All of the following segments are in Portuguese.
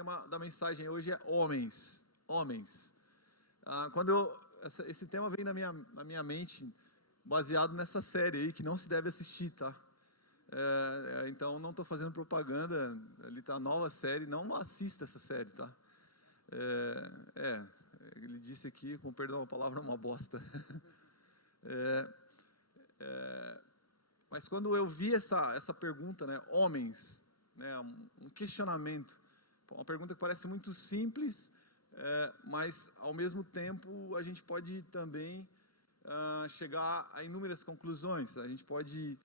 tema da mensagem hoje é homens. Homens. Esse tema veio na minha mente baseado nessa série aí, que não se deve assistir, tá? Então, não estou fazendo propaganda, ali está a nova série, não assista essa série, tá? Ele disse aqui, com perdão, a palavra é uma bosta. Mas quando eu vi essa pergunta, né, homens, né, um questionamento, uma pergunta que parece muito simples, mas ao mesmo tempo a gente pode também chegar a inúmeras conclusões, a gente pode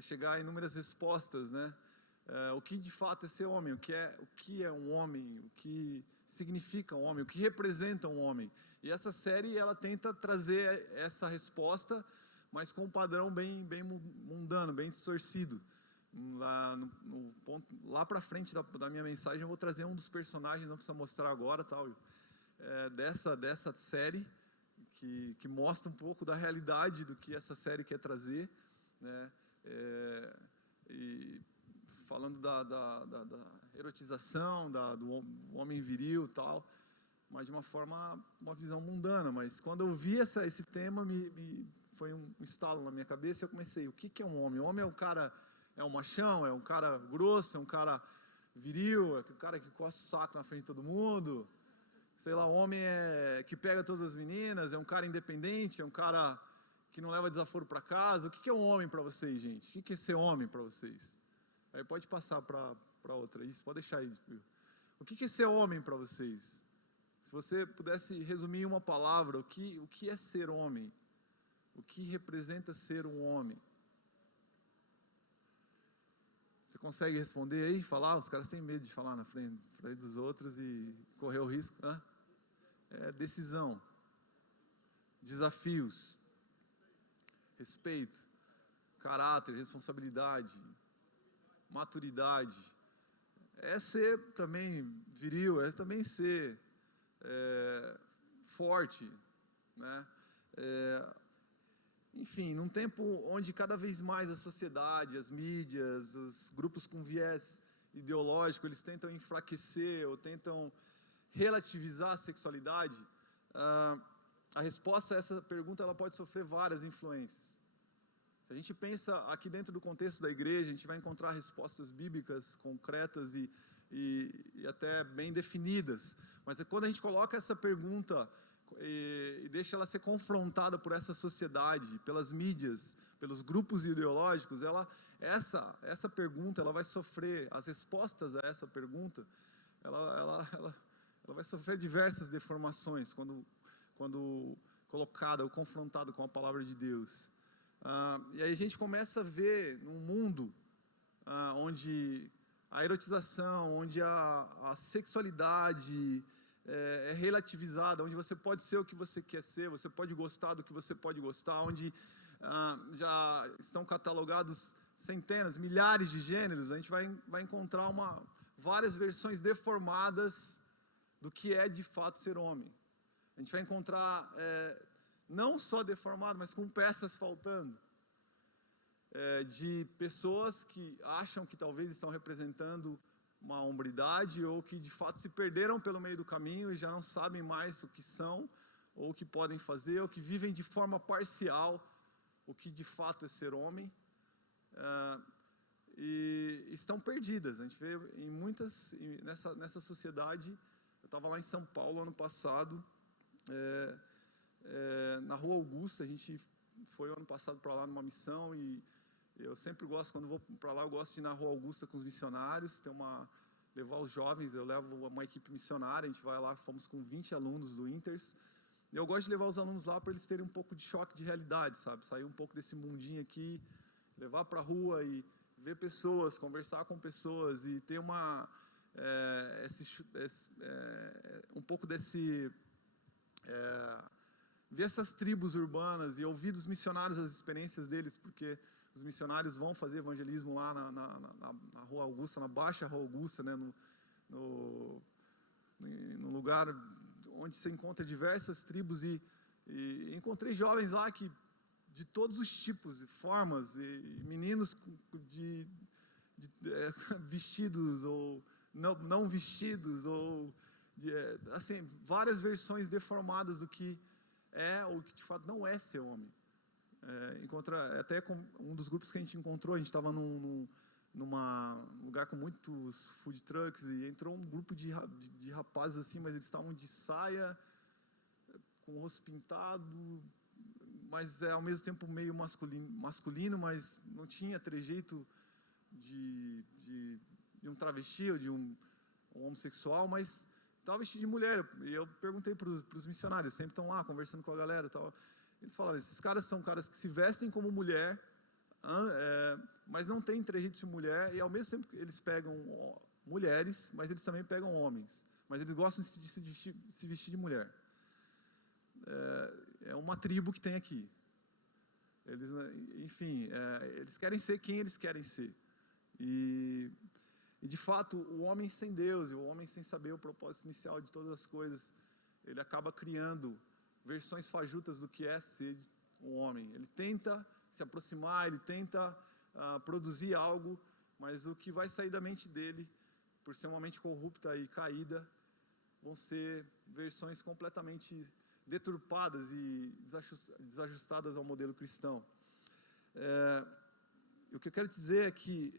chegar a inúmeras respostas, né? O que de fato é ser homem, o que é um homem, o que significa um homem, o que representa um homem. E essa série ela tenta trazer essa resposta, mas com um padrão bem mundano, bem distorcido. Lá para frente da minha mensagem eu vou trazer um dos personagens, não precisa mostrar agora, tal, dessa série que mostra um pouco da realidade do que essa série quer trazer, né? E falando da erotização, do homem viril, tal, mas de uma visão mundana. Mas quando eu vi esse tema, foi um estalo na minha cabeça e eu comecei, o que é um homem? O homem é um cara, é um machão, é um cara grosso, é um cara viril, é um cara que coça o saco na frente de todo mundo, sei lá, o homem que pega todas as meninas, é um cara independente, é um cara que não leva desaforo para casa. O que é um homem para vocês, gente? O que é ser homem para vocês? Aí pode passar para outra, isso, pode deixar aí. O que é ser homem para vocês? Se você pudesse resumir em uma palavra, o que é ser homem? O que representa ser um homem? Você consegue responder aí, falar? Os caras têm medo de falar na frente dos outros e correr o risco. Decisão, desafios, respeito, caráter, responsabilidade, maturidade. É ser também viril, é também ser forte, né? Enfim, num tempo onde cada vez mais a sociedade, as mídias, os grupos com viés ideológico, eles tentam enfraquecer ou tentam relativizar a sexualidade, a resposta a essa pergunta ela pode sofrer várias influências. Se a gente pensa aqui dentro do contexto da igreja, a gente vai encontrar respostas bíblicas concretas e até bem definidas. Mas quando a gente coloca essa pergunta e deixa ela ser confrontada por essa sociedade, pelas mídias, pelos grupos ideológicos, essa pergunta ela vai sofrer, as respostas a essa pergunta, ela vai sofrer diversas deformações quando colocada ou confrontada com a palavra de Deus. E aí a gente começa a ver num mundo onde a erotização, onde a sexualidade é relativizada, onde você pode ser o que você quer ser, você pode gostar do que você pode gostar, onde já estão catalogados centenas, milhares de gêneros, a gente vai encontrar várias versões deformadas do que é de fato ser homem. A gente vai encontrar não só deformado, mas com peças faltando, de pessoas que acham que talvez estão representando uma hombridade ou que de fato se perderam pelo meio do caminho e já não sabem mais o que são ou o que podem fazer, ou que vivem de forma parcial o que de fato é ser homem, e estão perdidas. A gente vê nessa sociedade. Eu estava lá em São Paulo ano passado, na Rua Augusta. A gente foi ano passado para lá numa missão e eu sempre gosto, quando vou para lá, eu gosto de ir na Rua Augusta com os missionários, levar os jovens. Eu levo uma equipe missionária, a gente vai lá, fomos com 20 alunos do Inters, e eu gosto de levar os alunos lá para eles terem um pouco de choque de realidade, sabe? Sair um pouco desse mundinho aqui, levar para a rua e ver pessoas, conversar com pessoas e ter um pouco desse... ver essas tribos urbanas e ouvir dos missionários as experiências deles, porque os missionários vão fazer evangelismo lá na Rua Augusta, na Baixa Rua Augusta, né, no lugar onde se encontra diversas tribos, e encontrei jovens lá de todos os tipos e formas, e meninos vestidos ou não vestidos, ou assim, várias versões deformadas do que é ou que de fato não é ser homem. Até com um dos grupos que a gente encontrou, a gente estava num lugar com muitos food trucks e entrou um grupo de rapazes assim, mas eles estavam de saia, com o rosto pintado, mas ao mesmo tempo meio masculino, mas não tinha trejeito de um travesti ou de um homossexual, mas estava vestido de mulher. E eu perguntei para os missionários, sempre estão lá conversando com a galera e tal. Eles falaram, esses caras são caras que se vestem como mulher, mas não tem trejeito de mulher, e ao mesmo tempo eles pegam mulheres, mas eles também pegam homens. Mas eles gostam de se vestir de mulher. É uma tribo que tem aqui. Eles, enfim, eles querem ser quem eles querem ser. E de fato, o homem sem Deus, e o homem sem saber o propósito inicial de todas as coisas, ele acaba criando versões fajutas do que é ser um homem. Ele tenta se aproximar, ele tenta produzir algo, mas o que vai sair da mente dele, por ser uma mente corrupta e caída, vão ser versões completamente deturpadas e desajustadas ao modelo cristão. O que eu quero dizer é que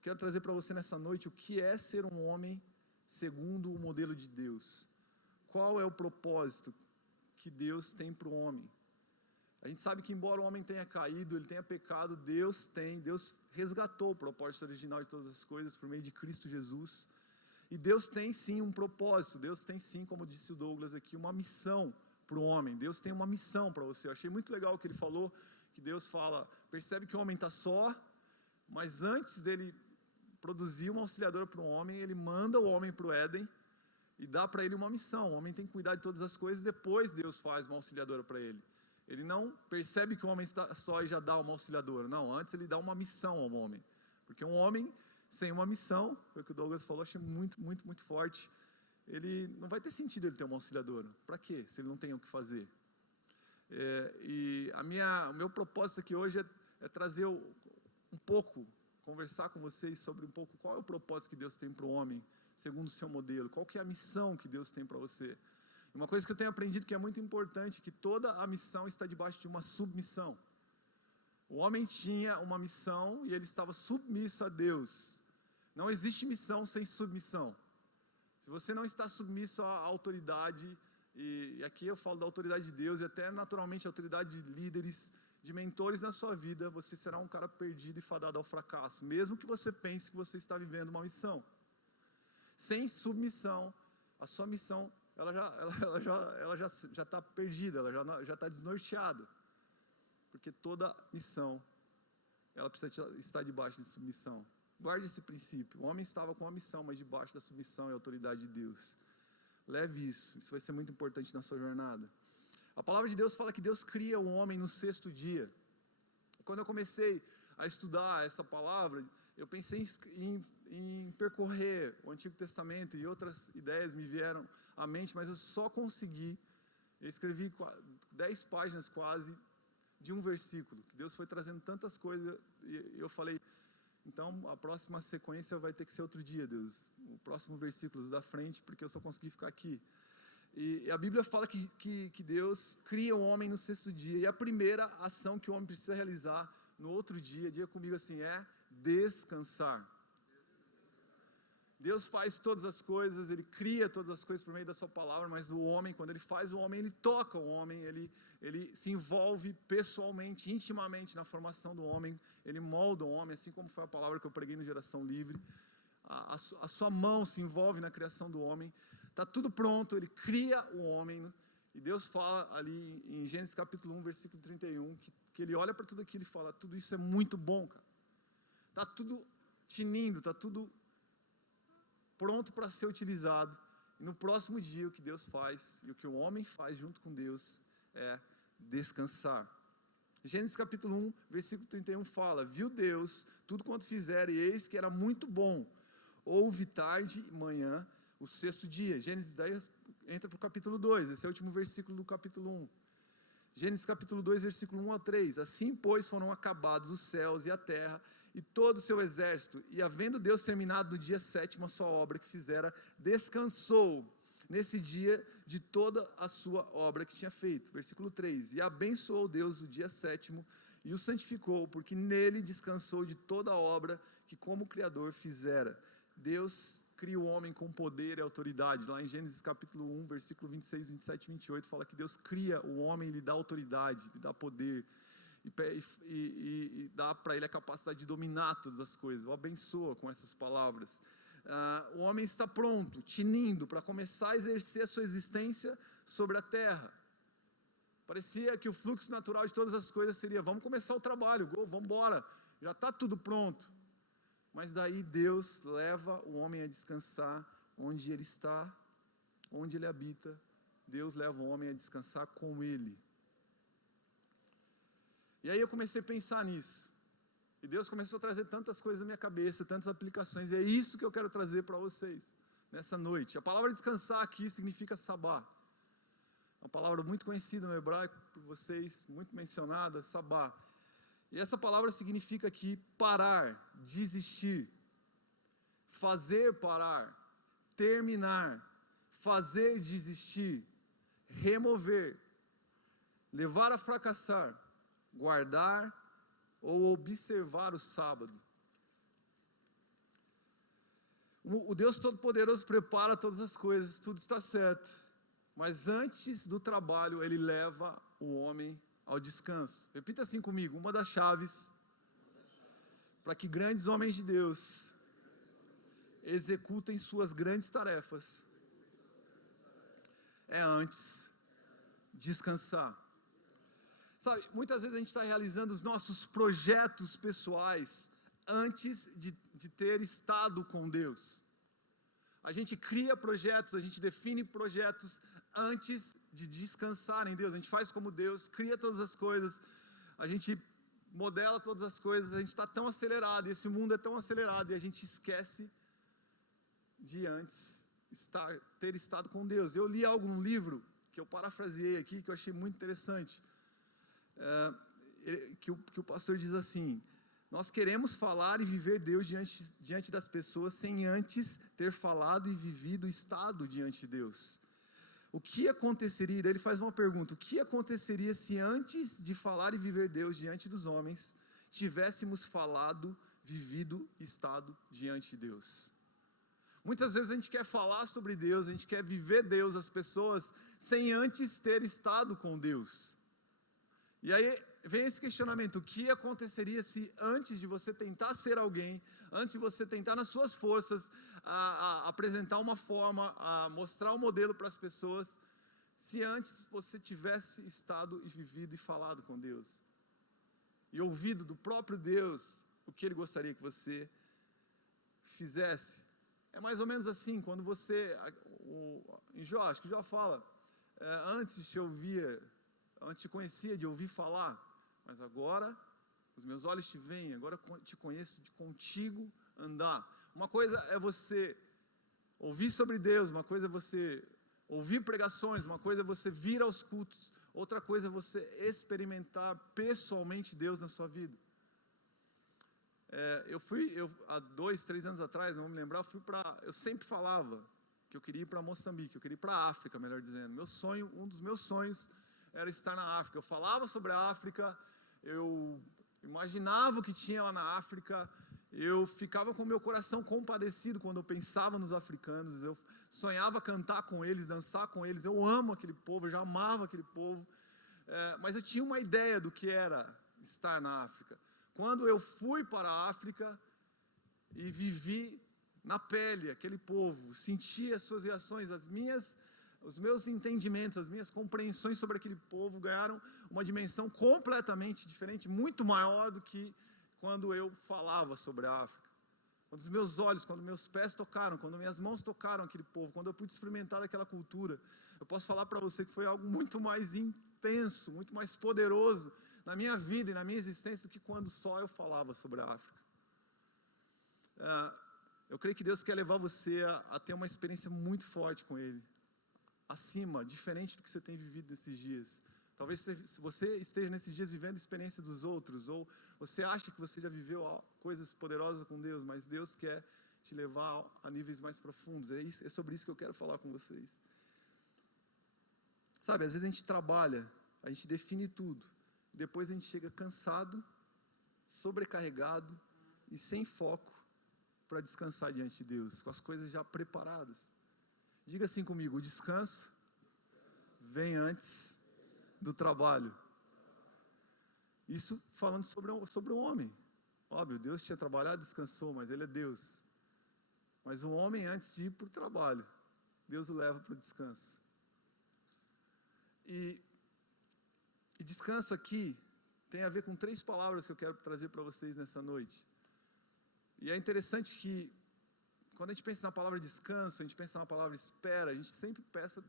quero trazer para você nessa noite o que é ser um homem segundo o modelo de Deus. Qual é o propósito que Deus tem para o homem? A gente sabe que embora o homem tenha caído, ele tenha pecado, Deus resgatou o propósito original de todas as coisas por meio de Cristo Jesus. E Deus tem sim um propósito, Deus tem sim, como disse o Douglas aqui, uma missão para o homem. Deus tem uma missão para você. Eu achei muito legal o que ele falou, que Deus fala, percebe que o homem está só, mas antes dele produzir uma auxiliadora para o homem, ele manda o homem para o Éden e dá para ele uma missão. O homem tem que cuidar de todas as coisas, depois Deus faz uma auxiliadora para ele. Ele não percebe que o homem está só e já dá uma auxiliadora. Não, antes ele dá uma missão ao homem. Porque um homem sem uma missão, foi o que o Douglas falou, achei muito, muito, muito forte. Ele não vai ter sentido ele ter uma auxiliadora. Para quê? Se ele não tem o que fazer. O meu propósito aqui hoje é trazer um pouco, conversar com vocês sobre um pouco qual é o propósito que Deus tem para o homem, segundo o seu modelo. Qual que é a missão que Deus tem para você? Uma coisa que eu tenho aprendido que é muito importante, que toda a missão está debaixo de uma submissão. O homem tinha uma missão e ele estava submisso a Deus. Não existe missão sem submissão. Se você não está submisso à autoridade, e aqui eu falo da autoridade de Deus, e até naturalmente a autoridade de líderes, de mentores na sua vida, você será um cara perdido e fadado ao fracasso, mesmo que você pense que você está vivendo uma missão. Sem submissão, a sua missão ela já está perdida, ela já está desnorteada. Porque toda missão, ela precisa estar debaixo de submissão. Guarde esse princípio. O homem estava com uma missão, mas debaixo da submissão e autoridade de Deus. Leve isso vai ser muito importante na sua jornada. A palavra de Deus fala que Deus cria o homem no 6º dia. Quando eu comecei a estudar essa palavra, eu pensei em percorrer o Antigo Testamento e outras ideias me vieram à mente, mas eu só consegui, eu escrevi 10 páginas quase de um versículo, que Deus foi trazendo tantas coisas, e eu falei, então a próxima sequência vai ter que ser outro dia, Deus, o próximo versículo da frente, porque eu só consegui ficar aqui. E a Bíblia fala que Deus cria o homem no 6º dia, e a primeira ação que o homem precisa realizar no outro dia, diga comigo assim, é descansar. Deus faz todas as coisas, Ele cria todas as coisas por meio da sua palavra, mas o homem, quando Ele faz o homem, Ele toca o homem, Ele se envolve pessoalmente, intimamente na formação do homem, Ele molda o homem, assim como foi a palavra que eu preguei no Geração Livre. A sua mão se envolve na criação do homem, está tudo pronto, Ele cria o homem, e Deus fala ali em Gênesis capítulo 1, versículo 31, que Ele olha para tudo aquilo e fala, tudo isso é muito bom, cara. Está tudo tinindo, está tudo pronto para ser utilizado. E no próximo dia o que Deus faz, e o que o homem faz junto com Deus, é descansar. Gênesis capítulo 1, versículo 31 fala, viu Deus tudo quanto fizeram, e eis que era muito bom. Houve tarde e manhã, o 6º dia. Gênesis 10 entra para o capítulo 2, esse é o último versículo do capítulo 1. Gênesis capítulo 2, versículo 1 a 3. Assim, pois, foram acabados os céus e a terra, e todo o seu exército. E havendo Deus terminado no dia 7º a sua obra que fizera, descansou nesse dia de toda a sua obra que tinha feito. Versículo 3. E abençoou Deus o dia 7º e o santificou, porque nele descansou de toda a obra que como Criador fizera. Deus cria o homem com poder e autoridade. Lá em Gênesis capítulo 1, versículo 26, 27 e 28, fala que Deus cria o homem, lhe dá autoridade, lhe dá poder, e dá para ele a capacidade de dominar todas as coisas. O abençoa com essas palavras. O homem está pronto, tinindo, para começar a exercer a sua existência sobre a terra. Parecia que o fluxo natural de todas as coisas seria: vamos começar o trabalho, vamos embora, já está tudo pronto. Mas daí Deus leva o homem a descansar onde ele está, onde ele habita. Deus leva o homem a descansar com ele. E aí eu comecei a pensar nisso. E Deus começou a trazer tantas coisas na minha cabeça, tantas aplicações. E é isso que eu quero trazer para vocês nessa noite. A palavra descansar aqui significa sabá. É uma palavra muito conhecida no hebraico por vocês, muito mencionada, sabá. E essa palavra significa aqui parar, desistir, fazer parar, terminar, fazer desistir, remover, levar a fracassar, guardar ou observar o sábado. O Deus Todo-Poderoso prepara todas as coisas, tudo está certo. Mas antes do trabalho, Ele leva o homem ao descanso. Repita assim comigo: uma das chaves para que grandes homens de Deus executem suas grandes tarefas é antes descansar. Sabe, muitas vezes a gente está realizando os nossos projetos pessoais antes de ter estado com Deus. A gente cria projetos, a gente define projetos antes de descansar em Deus. A gente faz como Deus, cria todas as coisas, a gente modela todas as coisas, a gente está tão acelerado, esse mundo é tão acelerado, e a gente esquece de antes ter estado com Deus. Eu li algo num livro, que eu parafraseei aqui, que eu achei muito interessante, que o pastor diz assim: nós queremos falar e viver Deus diante das pessoas sem antes ter falado e vivido o estado diante de Deus. O que aconteceria, ele faz uma pergunta: o que aconteceria se antes de falar e viver Deus diante dos homens, tivéssemos falado, vivido, estado diante de Deus? Muitas vezes a gente quer falar sobre Deus, a gente quer viver Deus, as pessoas, sem antes ter estado com Deus. E aí vem esse questionamento: o que aconteceria se antes de você tentar ser alguém, antes de você tentar nas suas forças a apresentar uma forma, a mostrar um modelo para as pessoas, se antes você tivesse estado e vivido e falado com Deus, e ouvido do próprio Deus o que Ele gostaria que você fizesse? É mais ou menos assim, quando você, em Jó, acho que Jó fala, antes te conhecia de ouvir falar, mas agora os meus olhos te veem, agora te conheço de contigo andar. Uma coisa é você ouvir sobre Deus, uma coisa é você ouvir pregações, uma coisa é você vir aos cultos, outra coisa é você experimentar pessoalmente Deus na sua vida. Há 2, 3 anos atrás, não vou me lembrar, eu sempre falava que eu queria ir para Moçambique, eu queria ir para a África, melhor dizendo. Um dos meus sonhos era estar na África. Eu falava sobre a África, eu imaginava o que tinha lá na África, eu ficava com o meu coração compadecido quando eu pensava nos africanos, eu sonhava cantar com eles, dançar com eles. Eu amo aquele povo, eu já amava aquele povo, mas eu tinha uma ideia do que era estar na África. Quando eu fui para a África e vivi na pele aquele povo, senti as suas reações, os meus entendimentos, as minhas compreensões sobre aquele povo ganharam uma dimensão completamente diferente, muito maior do que quando eu falava sobre a África. Quando os meus olhos, quando meus pés tocaram, quando minhas mãos tocaram aquele povo, quando eu pude experimentar aquela cultura, eu posso falar para você que foi algo muito mais intenso, muito mais poderoso na minha vida e na minha existência do que quando só eu falava sobre a África. Eu creio que Deus quer levar você a ter uma experiência muito forte com Ele, acima, diferente do que você tem vivido nesses dias. Talvez se você esteja nesses dias vivendo a experiência dos outros, ou você acha que você já viveu coisas poderosas com Deus, mas Deus quer te levar a níveis mais profundos. É sobre isso que eu quero falar com vocês. Sabe, às vezes a gente trabalha, a gente define tudo, depois a gente chega cansado, sobrecarregado e sem foco para descansar diante de Deus, com as coisas já preparadas. Diga assim comigo: o descanso vem antes do trabalho. Isso falando sobre o homem. Óbvio, Deus tinha trabalhado, descansou, mas Ele é Deus. Mas o homem, antes de ir para o trabalho, Deus o leva para o descanso. E descanso aqui tem a ver com 3 palavras que eu quero trazer para vocês nessa noite. E é interessante que, quando a gente pensa na palavra descanso, a gente pensa na palavra espera, a gente sempre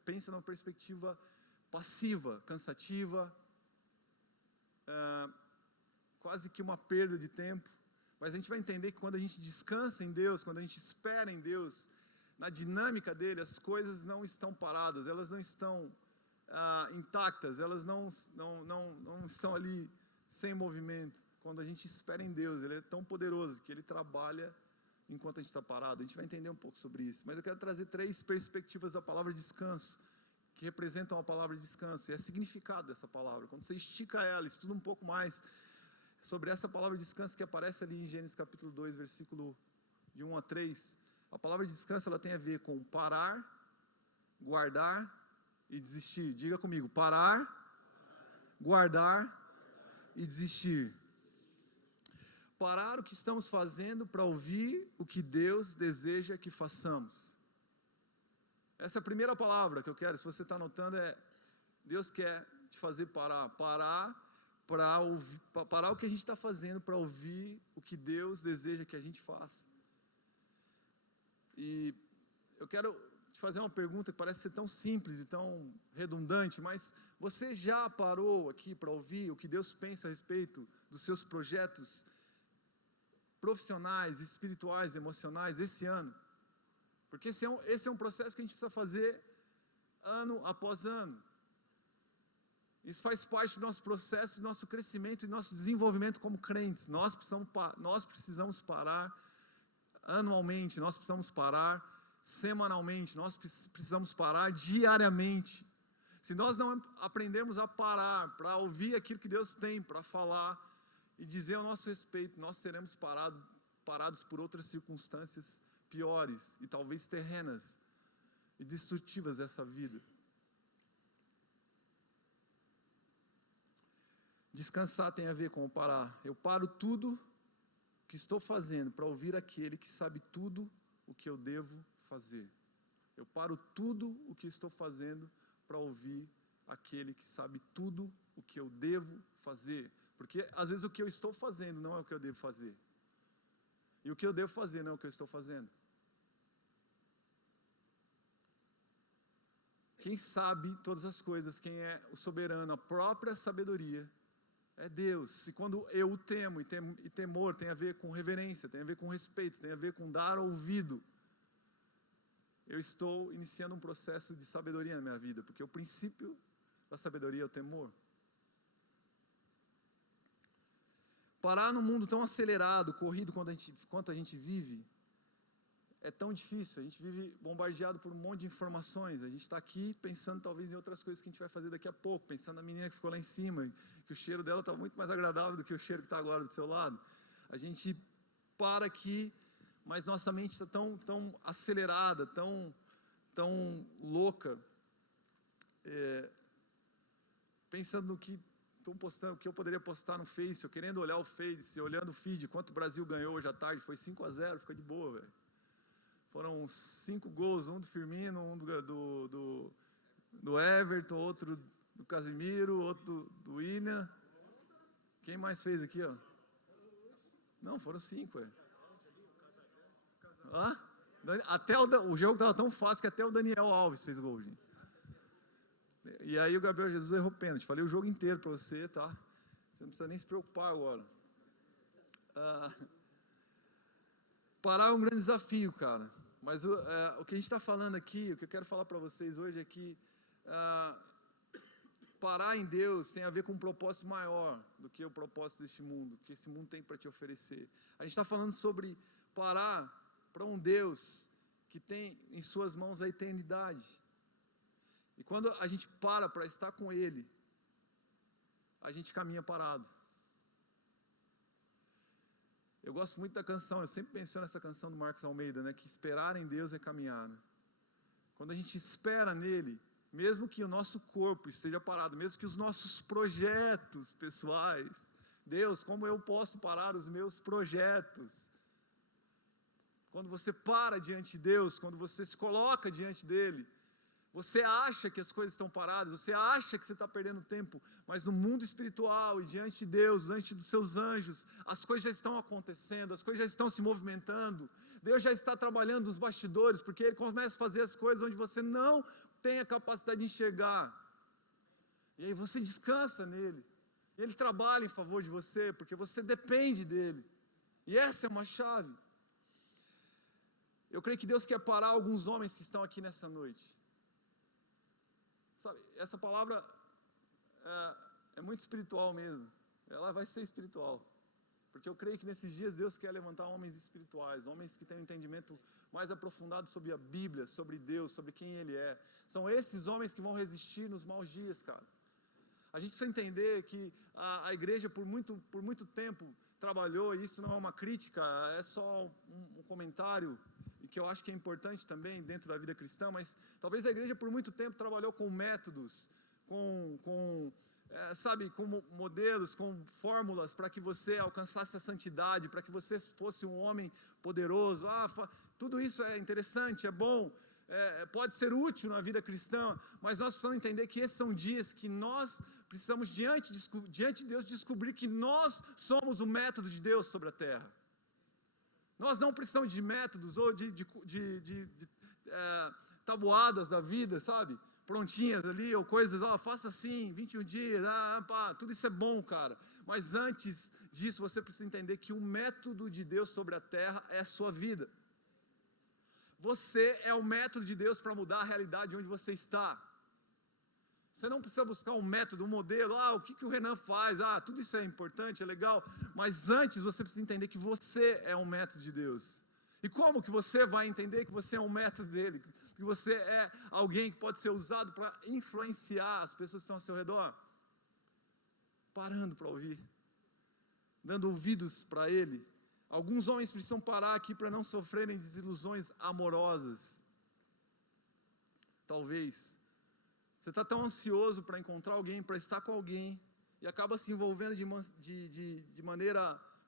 pensa numa perspectiva passiva, cansativa, quase que uma perda de tempo. Mas a gente vai entender que quando a gente descansa em Deus, quando a gente espera em Deus, na dinâmica dele, as coisas não estão paradas, elas não estão intactas, elas não estão ali sem movimento. Quando a gente espera em Deus, Ele é tão poderoso que Ele trabalha enquanto a gente está parado. A gente vai entender um pouco sobre isso. Mas eu quero trazer 3 perspectivas da palavra descanso, que representam a palavra descanso, e é significado dessa palavra. Quando você estica ela, estuda um pouco mais sobre essa palavra descanso que aparece ali em Gênesis capítulo 2, versículo de 1 a 3. A palavra descanso, ela tem a ver com parar, guardar e desistir. Diga comigo: parar, guardar e desistir. Parar o que estamos fazendo para ouvir o que Deus deseja que façamos. Essa é a primeira palavra que eu quero, se você está anotando, Deus quer te fazer parar. Parar o que a gente está fazendo para ouvir o que Deus deseja que a gente faça. E eu quero te fazer uma pergunta que parece ser tão simples e tão redundante, mas você já parou aqui para ouvir o que Deus pensa a respeito dos seus projetos profissionais, espirituais, emocionais esse ano? Porque esse é um processo que a gente precisa fazer ano após ano. Isso faz parte do nosso processo, do nosso crescimento e nosso desenvolvimento como crentes. Nós precisamos parar anualmente, nós precisamos parar semanalmente, nós precisamos parar diariamente. Se nós não aprendermos a parar para ouvir aquilo que Deus tem para falar e dizer ao nosso respeito, nós seremos parados por outras circunstâncias piores e talvez terrenas e destrutivas dessa vida. Descansar tem a ver com parar. Eu paro tudo que estou fazendo para ouvir aquele que sabe tudo o que eu devo fazer. Eu paro tudo o que estou fazendo para ouvir aquele que sabe tudo o que eu devo fazer. Porque às vezes o que eu estou fazendo não é o que eu devo fazer. E o que eu devo fazer não é o que eu estou fazendo. Quem sabe todas as coisas, quem é o soberano, a própria sabedoria, é Deus. E quando eu o temo, e temor tem a ver com reverência, tem a ver com respeito, tem a ver com dar ouvido, eu estou iniciando um processo de sabedoria na minha vida, porque o princípio da sabedoria é o temor. Parar num mundo tão acelerado, corrido quanto a gente vive, é tão difícil. A gente vive bombardeado por um monte de informações. A gente está aqui pensando talvez em outras coisas que a gente vai fazer daqui a pouco, pensando na menina que ficou lá em cima, que o cheiro dela está muito mais agradável do que o cheiro que está agora do seu lado. A gente para aqui, mas nossa mente está tão acelerada, tão louca, pensando no que estão postando, o que eu poderia postar no Face, eu querendo olhar o Face, olhando o feed, quanto o Brasil ganhou hoje à tarde, foi 5-0, fica de boa, velho. Foram 5 gols, um do Firmino, um do Everton, outro do Casimiro, outro do Willian. Quem mais fez aqui, ó? Não, foram 5, Até o jogo estava tão fácil que até o Daniel Alves fez gol, gente. E aí o Gabriel Jesus errou pênalti. Falei o jogo inteiro para você, tá? Você não precisa nem se preocupar agora. Parar é um grande desafio, cara. Mas o que a gente está falando aqui, o que eu quero falar para vocês hoje é que parar em Deus tem a ver com um propósito maior do que o propósito deste mundo, que esse mundo tem para te oferecer. A gente está falando sobre parar para um Deus que tem em suas mãos a eternidade. E quando a gente para estar com Ele, a gente caminha parado. Eu gosto muito da canção, eu sempre penso nessa canção do Marcos Almeida, né? Que esperar em Deus é caminhar, né? Quando a gente espera nele, mesmo que o nosso corpo esteja parado, mesmo que os nossos projetos pessoais, Deus, como eu posso parar os meus projetos? Quando você para diante de Deus, quando você se coloca diante dele, você acha que as coisas estão paradas, você acha que você está perdendo tempo, mas no mundo espiritual e diante de Deus, diante dos seus anjos, as coisas já estão acontecendo, as coisas já estão se movimentando, Deus já está trabalhando nos bastidores, porque Ele começa a fazer as coisas onde você não tem a capacidade de enxergar, e aí você descansa nele, e Ele trabalha em favor de você, porque você depende dele, e essa é uma chave. Eu creio que Deus quer parar alguns homens que estão aqui nessa noite. Sabe, essa palavra é muito espiritual mesmo. Ela vai ser espiritual. Porque eu creio que nesses dias Deus quer levantar homens espirituais, homens que têm um entendimento mais aprofundado sobre a Bíblia, sobre Deus, sobre quem Ele é. São esses homens que vão resistir nos maus dias, cara. A gente precisa entender que a igreja por muito tempo trabalhou, e isso não é uma crítica, é só um comentário, e que eu acho que é importante também dentro da vida cristã, mas talvez a igreja por muito tempo trabalhou com métodos, com modelos, com fórmulas para que você alcançasse a santidade, para que você fosse um homem poderoso. Tudo isso é interessante, é bom, pode ser útil na vida cristã, mas nós precisamos entender que esses são dias que nós precisamos, diante de Deus, descobrir que nós somos o método de Deus sobre a terra. Nós não precisamos de métodos ou de tabuadas da vida, sabe? Prontinhas ali, ou coisas, faça assim, 21 dias, tudo isso é bom, cara. Mas antes disso, você precisa entender que o método de Deus sobre a terra é a sua vida. Você é o método de Deus para mudar a realidade onde você está. Você não precisa buscar um método, um modelo, o que o Renan faz, tudo isso é importante, é legal, mas antes você precisa entender que você é um método de Deus. E como que você vai entender que você é um método dele, que você é alguém que pode ser usado para influenciar as pessoas que estão ao seu redor? Parando para ouvir, dando ouvidos para ele. Alguns homens precisam parar aqui para não sofrerem desilusões amorosas. Talvez você está tão ansioso para encontrar alguém, para estar com alguém, e acaba se envolvendo de maneira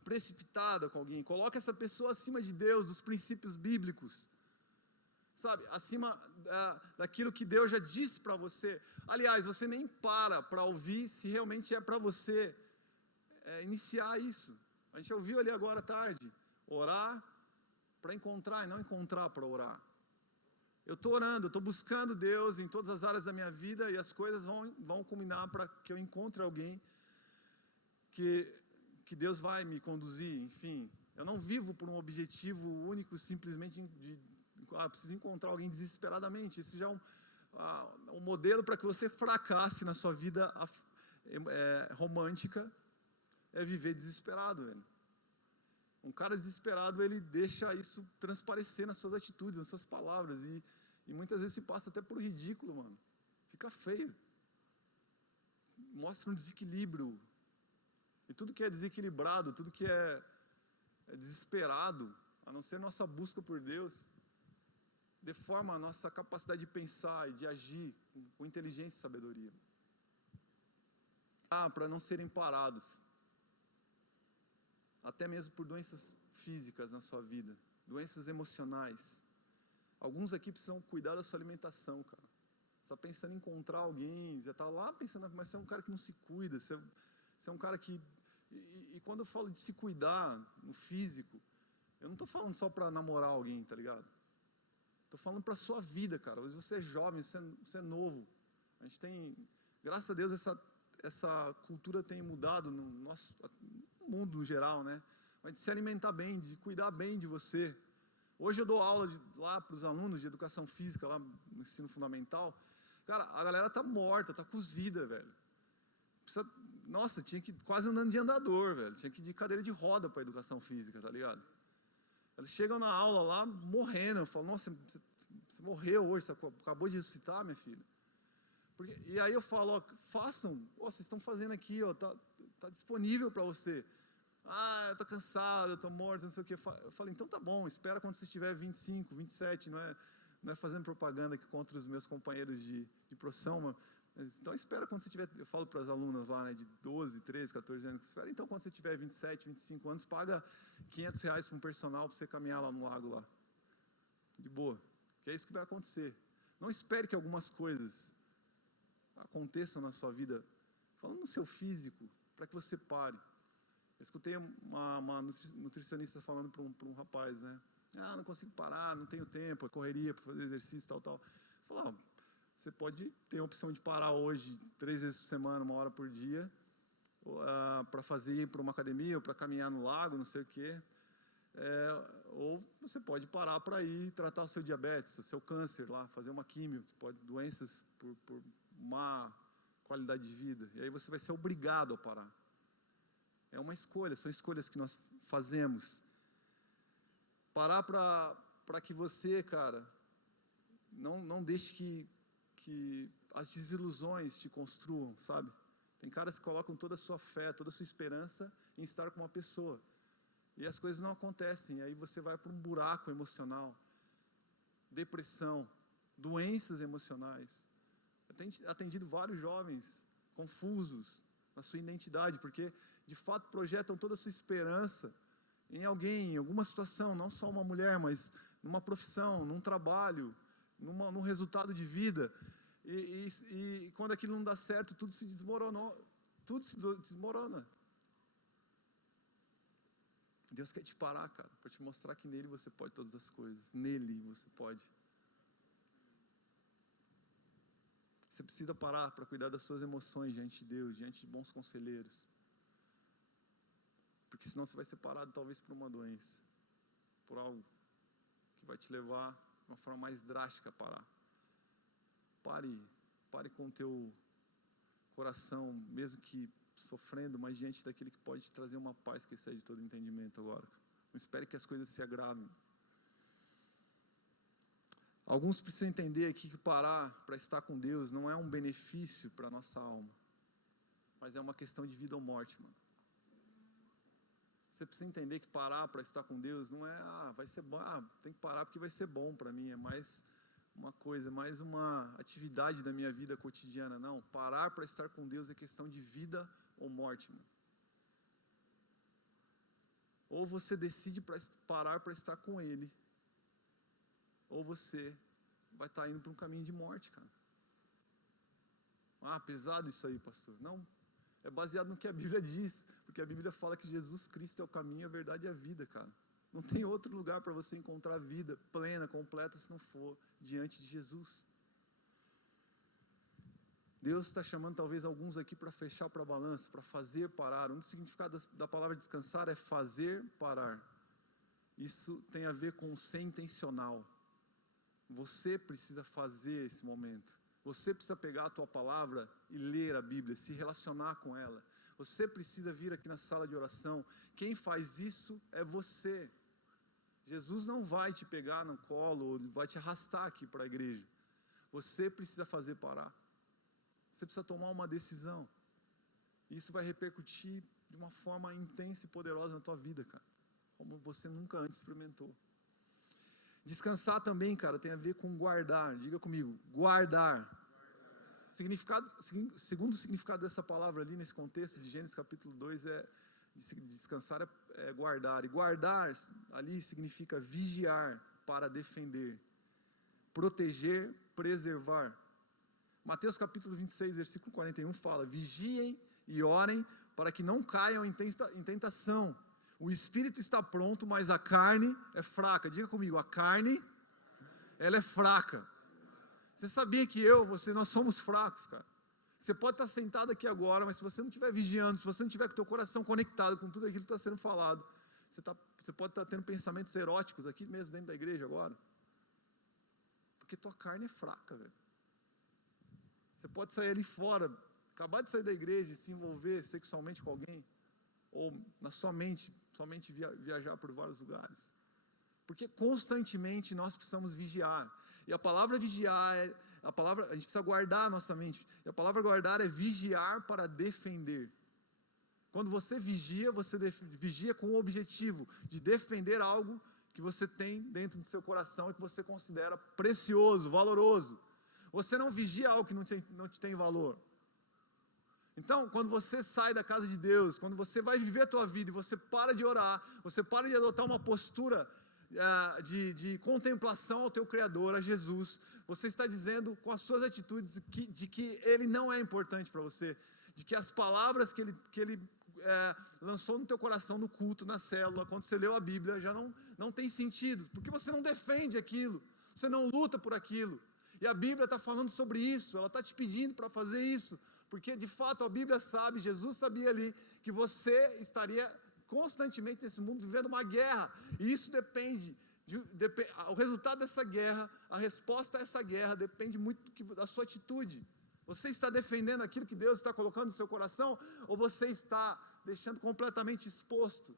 precipitada com alguém. Coloca essa pessoa acima de Deus, dos princípios bíblicos, sabe? Acima daquilo que Deus já disse para você. Aliás, você nem para ouvir se realmente é para você iniciar isso. A gente ouviu ali agora à tarde, orar para encontrar e não encontrar para orar. Eu estou orando, eu estou buscando Deus em todas as áreas da minha vida, e as coisas vão culminar para que eu encontre alguém que Deus vai me conduzir, enfim. Eu não vivo por um objetivo único, simplesmente preciso encontrar alguém desesperadamente. Esse já é um modelo para que você fracasse na sua vida romântica, é viver desesperado, velho. Um cara desesperado, ele deixa isso transparecer nas suas atitudes, nas suas palavras, e muitas vezes se passa até por ridículo, mano. Fica feio. Mostra um desequilíbrio. E tudo que é desequilibrado, tudo que é desesperado, a não ser nossa busca por Deus, deforma a nossa capacidade de pensar e de agir com inteligência e sabedoria. Para não serem parados. Até mesmo por doenças físicas na sua vida, doenças emocionais. Alguns aqui precisam cuidar da sua alimentação, cara. Você está pensando em encontrar alguém, já está lá pensando, mas você é um cara que não se cuida, você é um cara que... E quando eu falo de se cuidar no físico, eu não estou falando só para namorar alguém, tá ligado? Estou falando para a sua vida, cara. Hoje você é jovem, você é novo. A gente tem, graças a Deus, essa cultura tem mudado no nosso mundo no geral, né? Mas de se alimentar bem, de cuidar bem de você. Hoje eu dou aula lá para os alunos de educação física, lá no ensino fundamental. Cara, a galera tá morta, tá cozida, velho. Nossa, tinha que ir quase andando de andador, velho. Tinha que ir de cadeira de roda para educação física, tá ligado? Eles chegam na aula lá morrendo. Eu falo, nossa, você morreu hoje, você acabou de ressuscitar, minha filha. E aí eu falo, ó, façam, ó, vocês estão fazendo aqui, ó, tá disponível para você. Ah, eu tô cansado, eu tô morto, não sei o que. Eu falei, então tá bom, espera quando você estiver 25, 27, não é fazendo propaganda aqui contra os meus companheiros de profissão, mas então espera quando você tiver, eu falo para as alunas lá, né, de 12, 13, 14 anos, espera então quando você tiver 27, 25 anos, paga R$500 para um personal para você caminhar lá no lago lá. De boa. Que é isso que vai acontecer. Não espere que algumas coisas aconteçam na sua vida, falando no seu físico, para que você pare. Eu escutei uma nutricionista falando para um rapaz, né? Ah, não consigo parar, não tenho tempo, é correria para fazer exercício, tal. Falou, você pode ter a opção de parar hoje 3 vezes por semana, 1 hora por dia, para ir para uma academia, ou para caminhar no lago, não sei o quê. Ou você pode parar para ir tratar o seu diabetes, o seu câncer lá, fazer uma químio, doenças por má qualidade de vida. E aí você vai ser obrigado a parar. É uma escolha, são escolhas que nós fazemos. Parar para que você, cara, não deixe que as desilusões te construam, sabe? Tem caras que colocam toda a sua fé, toda a sua esperança em estar com uma pessoa. E as coisas não acontecem, e aí você vai para um buraco emocional, depressão, doenças emocionais. Eu tenho atendido vários jovens confusos na sua identidade, porque de fato projetam toda a sua esperança em alguém, em alguma situação, não só uma mulher, mas numa profissão, num trabalho, num resultado de vida. E quando aquilo não dá certo, tudo se desmorona. Deus quer te parar, cara, para te mostrar que nele você pode todas as coisas. Nele você pode. Você precisa parar para cuidar das suas emoções diante de Deus, diante de bons conselheiros. Porque senão você vai ser parado talvez por uma doença, por algo que vai te levar de uma forma mais drástica a parar. Pare com o teu coração, mesmo que sofrendo, mas diante daquele que pode te trazer uma paz que excede todo entendimento agora. Não espere que as coisas se agravem. Alguns precisam entender aqui que parar para estar com Deus não é um benefício para a nossa alma, mas é uma questão de vida ou morte, mano. Você precisa entender que parar para estar com Deus não é, vai ser bom, tem que parar porque vai ser bom para mim, é mais uma coisa, mais uma atividade da minha vida cotidiana. Não, parar para estar com Deus é questão de vida ou morte, mano. Ou você decide parar para estar com Ele, ou você vai estar indo para um caminho de morte, cara. Pesado isso aí, pastor. Não, é baseado no que a Bíblia diz, porque a Bíblia fala que Jesus Cristo é o caminho, a verdade e a vida, cara. Não tem outro lugar para você encontrar vida plena, completa, se não for diante de Jesus. Deus está chamando talvez alguns aqui para fechar para a balança, para fazer parar. Um dos significados da palavra descansar é fazer parar. Isso tem a ver com ser intencional. Você precisa fazer esse momento. Você precisa pegar a tua palavra e ler a Bíblia, se relacionar com ela. Você precisa vir aqui na sala de oração. Quem faz isso é você. Jesus não vai te pegar no colo ou vai te arrastar aqui para a igreja. Você precisa fazer parar. Você precisa tomar uma decisão. Isso vai repercutir de uma forma intensa e poderosa na tua vida, cara. Como você nunca antes experimentou. Descansar também, cara, tem a ver com guardar. Diga comigo, guardar. Segundo o significado dessa palavra ali nesse contexto de Gênesis capítulo 2, descansar é guardar. E guardar ali significa vigiar para defender, proteger, preservar. Mateus capítulo 26, versículo 41 fala: vigiem e orem para que não caiam em tentação. O espírito está pronto, mas a carne é fraca. Diga comigo, a carne, ela é fraca. Você sabia que nós somos fracos, cara. Você pode estar sentado aqui agora, mas se você não estiver vigiando, se você não tiver com o teu coração conectado com tudo aquilo que está sendo falado, você pode estar tendo pensamentos eróticos aqui mesmo dentro da igreja agora. Porque tua carne é fraca, velho. Você pode sair ali fora acabar de sair da igreja e se envolver sexualmente com alguém, ou na sua mente, somente viajar por vários lugares. Porque constantemente nós precisamos vigiar. E a palavra vigiar, a gente precisa guardar a nossa mente. E a palavra guardar é vigiar para defender. Quando você vigia com o objetivo de defender algo que você tem dentro do seu coração e que você considera precioso, valoroso. Você não vigia algo que não te tem valor. Então, quando você sai da casa de Deus, quando você vai viver a tua vida e você para de orar, você para de adotar uma postura de contemplação ao teu Criador, a Jesus, você está dizendo com as suas atitudes de que Ele não é importante para você, de que as palavras que Ele lançou no teu coração no culto, na célula, quando você leu a Bíblia, já não tem sentido, porque você não defende aquilo, você não luta por aquilo. E a Bíblia está falando sobre isso, ela está te pedindo para fazer isso, porque de fato a Bíblia sabe, Jesus sabia ali, que você estaria constantemente nesse mundo vivendo uma guerra, e isso depende, o resultado dessa guerra, a resposta a essa guerra depende muito da sua atitude. Você está defendendo aquilo que Deus está colocando no seu coração, ou você está deixando completamente exposto?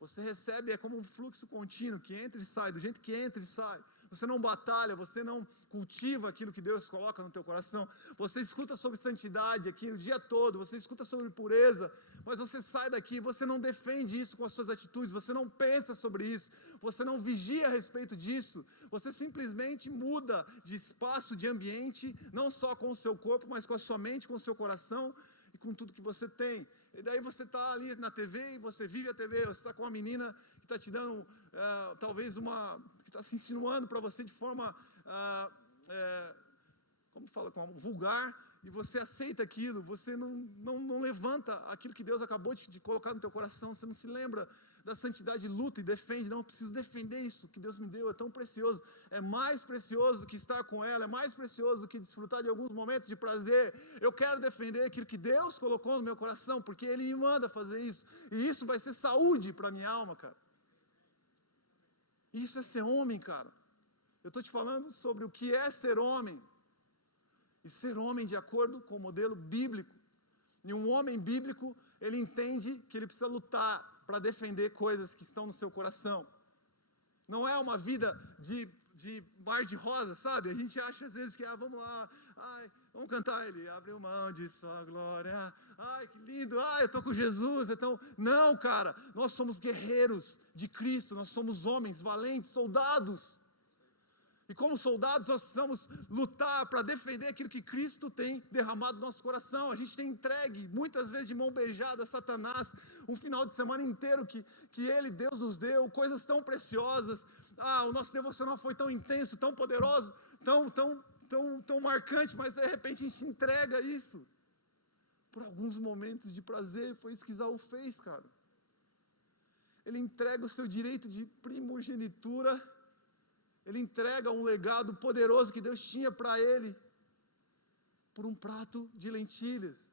Você recebe, é como um fluxo contínuo, que entra e sai, do jeito que entra e sai. Você não batalha, você não cultiva aquilo que Deus coloca no teu coração. Você escuta sobre santidade aqui o dia todo, você escuta sobre pureza, mas você sai daqui, você não defende isso com as suas atitudes, você não pensa sobre isso, você não vigia a respeito disso, você simplesmente muda de espaço, de ambiente, não só com o seu corpo, mas com a sua mente, com o seu coração e com tudo que você tem. E daí você está ali na TV e você vive a TV, você está com uma menina que está te dando, talvez que está se insinuando para você de forma, vulgar, e você aceita aquilo, você não levanta aquilo que Deus acabou de colocar no teu coração, você não se lembra da santidade, luta e defende, não, eu preciso defender isso que Deus me deu, é tão precioso, é mais precioso do que estar com ela, é mais precioso do que desfrutar de alguns momentos de prazer, eu quero defender aquilo que Deus colocou no meu coração, porque Ele me manda fazer isso, e isso vai ser saúde para a minha alma, cara. Isso é ser homem, cara. Eu estou te falando sobre o que é ser homem, e ser homem de acordo com o modelo bíblico, e um homem bíblico, ele entende que ele precisa lutar para defender coisas que estão no seu coração. Não é uma vida de mar de rosa, sabe? A gente acha às vezes que, vamos lá, vamos cantar, Ele abriu mão de sua glória, que lindo, eu estou com Jesus, então, não, cara, nós somos guerreiros de Cristo, nós somos homens valentes, soldados, e como soldados nós precisamos lutar para defender aquilo que Cristo tem derramado no nosso coração. A gente tem entregue, muitas vezes de mão beijada, a Satanás, um final de semana inteiro que Deus nos deu, coisas tão preciosas. O nosso devocional foi tão intenso, tão poderoso, tão marcante, mas de repente a gente entrega isso por alguns momentos de prazer. Foi isso que Esaú fez, cara. Ele entrega o seu direito de primogenitura, ele entrega um legado poderoso que Deus tinha para ele, por um prato de lentilhas.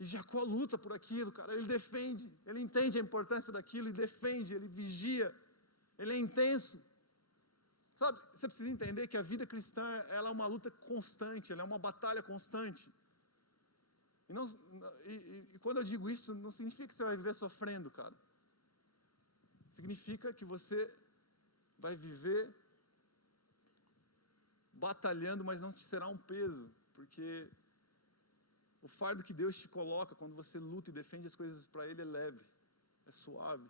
E Jacó luta por aquilo, cara, ele defende, ele entende a importância daquilo e defende, ele vigia, ele é intenso. Sabe, você precisa entender que a vida cristã, ela é uma luta constante, ela é uma batalha constante. E quando eu digo isso, não significa que você vai viver sofrendo, cara. Significa que você vai viver batalhando, mas não te será um peso, porque o fardo que Deus te coloca quando você luta e defende as coisas para Ele é leve, é suave,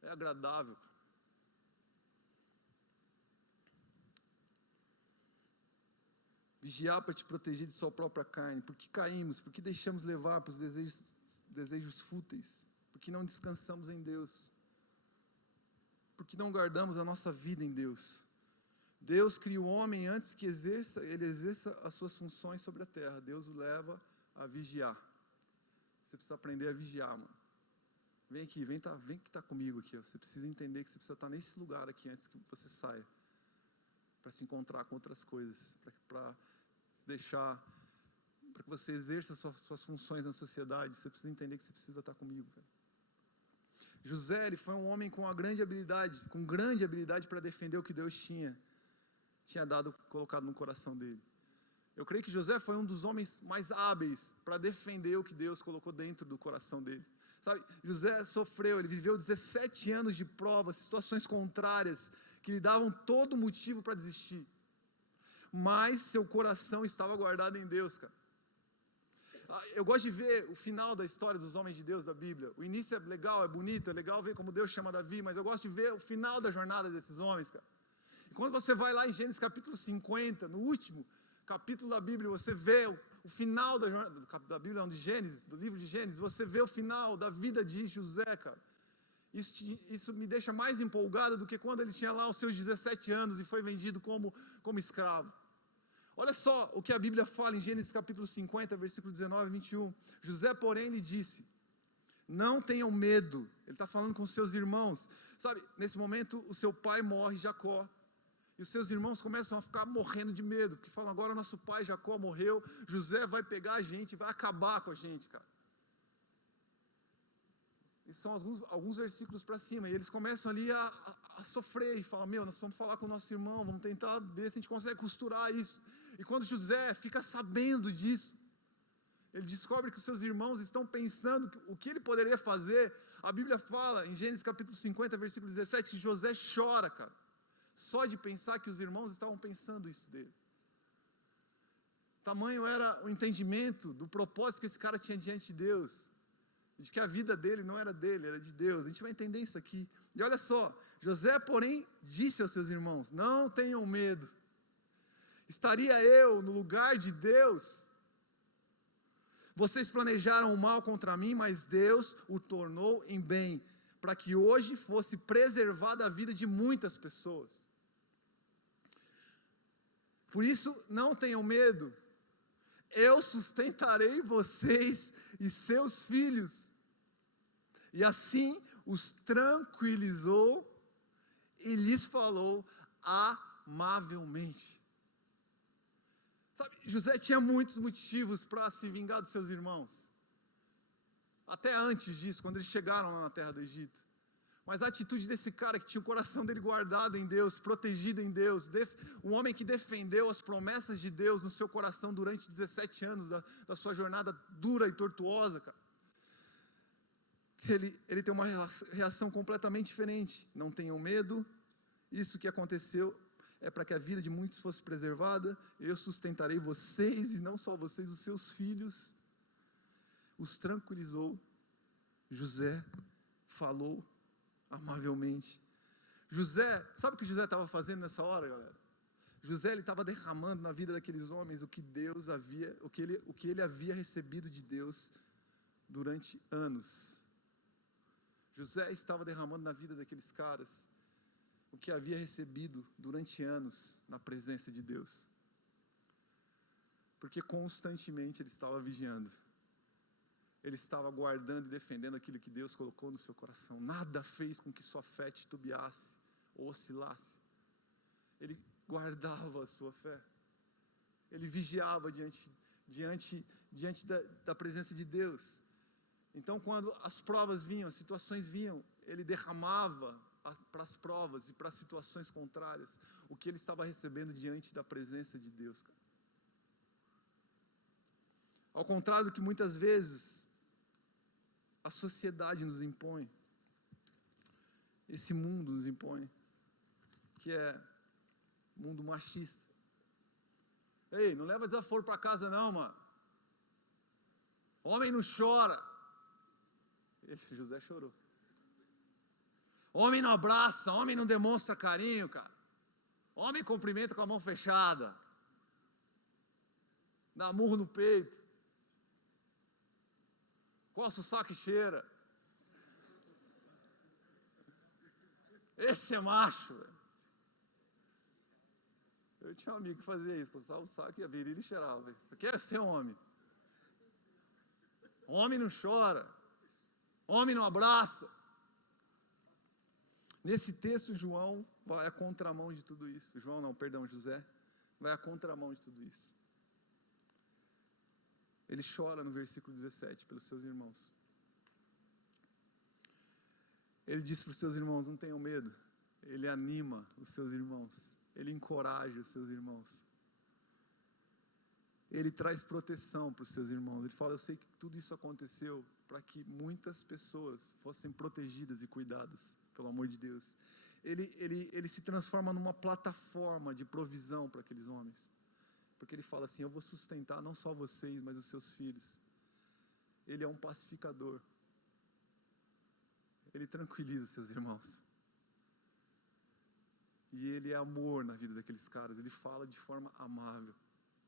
é agradável. Vigiar para te proteger de sua própria carne, porque caímos, porque deixamos levar para os desejos fúteis, porque não descansamos em Deus, porque não guardamos a nossa vida em Deus. Deus cria o homem antes que ele exerça as suas funções sobre a terra. Deus o leva a vigiar. Você precisa aprender a vigiar, mano. Vem aqui, vem que está comigo aqui. Ó. Você precisa entender que você precisa estar nesse lugar aqui antes que você saia, para se encontrar com outras coisas, para se deixar, para que você exerça suas funções na sociedade. Você precisa entender que você precisa estar comigo, cara. José, ele foi um homem com grande habilidade para defender o que Deus tinha colocado no coração dele. Eu creio que José foi um dos homens mais hábeis para defender o que Deus colocou dentro do coração dele. Sabe, José sofreu, ele viveu 17 anos de provas, situações contrárias, que lhe davam todo motivo para desistir. Mas seu coração estava guardado em Deus, cara. Eu gosto de ver o final da história dos homens de Deus da Bíblia. O início é legal, é bonito, é legal ver como Deus chama Davi, mas eu gosto de ver o final da jornada desses homens, cara. E quando você vai lá em Gênesis capítulo 50, no último capítulo da Bíblia, você vê o final da Bíblia, de Gênesis, do livro de Gênesis, você vê o final da vida de José, cara. Isso me deixa mais empolgado do que quando ele tinha lá os seus 17 anos e foi vendido como escravo. Olha só o que a Bíblia fala em Gênesis capítulo 50, versículo 19 e 21. José, porém, lhe disse: não tenham medo. Ele está falando com seus irmãos. Sabe, nesse momento o seu pai morre, Jacó. E os seus irmãos começam a ficar morrendo de medo, porque falam: agora nosso pai Jacó morreu, José vai pegar a gente, vai acabar com a gente, cara. E são alguns versículos para cima, e eles começam ali a sofrer, e falam: nós vamos falar com o nosso irmão, vamos tentar ver se a gente consegue costurar isso. E quando José fica sabendo disso, ele descobre que os seus irmãos estão pensando o que ele poderia fazer. A Bíblia fala, em Gênesis capítulo 50, versículo 17, que José chora, cara, só de pensar que os irmãos estavam pensando isso dele. Tamanho era o entendimento do propósito que esse cara tinha diante de Deus, de que a vida dele não era dele, era de Deus. A gente vai entender isso aqui. E olha só, José, porém, disse aos seus irmãos: não tenham medo. Estaria eu no lugar de Deus? Vocês planejaram o mal contra mim, mas Deus o tornou em bem, para que hoje fosse preservada a vida de muitas pessoas. Por isso, não tenham medo. Eu sustentarei vocês e seus filhos. E assim os tranquilizou e lhes falou amavelmente. Sabe, José tinha muitos motivos para se vingar dos seus irmãos. Até antes disso, quando eles chegaram lá na terra do Egito. Mas a atitude desse cara que tinha o coração dele guardado em Deus, protegido em Deus, um homem que defendeu as promessas de Deus no seu coração durante 17 anos da sua jornada dura e tortuosa, cara. Ele tem uma reação completamente diferente. Não tenham medo, isso que aconteceu é para que a vida de muitos fosse preservada. Eu sustentarei vocês, e não só vocês, os seus filhos. Os tranquilizou. José falou amavelmente. José, sabe o que José estava fazendo nessa hora, galera? José, ele estava derramando na vida daqueles homens o que ele havia recebido de Deus durante anos. José estava derramando na vida daqueles caras o que havia recebido durante anos na presença de Deus. Porque constantemente ele estava vigiando. Ele estava guardando e defendendo aquilo que Deus colocou no seu coração. Nada fez com que sua fé titubeasse ou oscilasse. Ele guardava a sua fé. Ele vigiava diante da presença de Deus. Então, quando as provas vinham, as situações vinham, ele derramava para as provas e para as situações contrárias o que ele estava recebendo diante da presença de Deus, cara. Ao contrário do que muitas vezes a sociedade nos impõe, esse mundo nos impõe, que é mundo machista. Ei, não leva desaforo para casa não, mano. Homem não chora. José chorou. Homem não abraça, homem não demonstra carinho, cara. Homem cumprimenta com a mão fechada. Dá murro no peito. Coça o saco e cheira. Esse é macho. Eu tinha um amigo que fazia isso, coçava o saco e a virilha e cheirava. Isso aqui é ser homem. Homem não chora. Homem não abraça. Nesse texto, João vai à contramão de tudo isso. José vai à contramão de tudo isso. Ele chora no versículo 17 pelos seus irmãos. Ele diz para os seus irmãos: não tenham medo. Ele anima os seus irmãos. Ele encoraja os seus irmãos. Ele traz proteção para os seus irmãos. Ele fala, eu sei que tudo isso aconteceu para que muitas pessoas fossem protegidas e cuidadas, pelo amor de Deus. Ele se transforma numa plataforma de provisão para aqueles homens. Porque ele fala assim, eu vou sustentar não só vocês, mas os seus filhos. Ele é um pacificador. Ele tranquiliza seus irmãos. E ele é amor na vida daqueles caras. Ele fala de forma amável.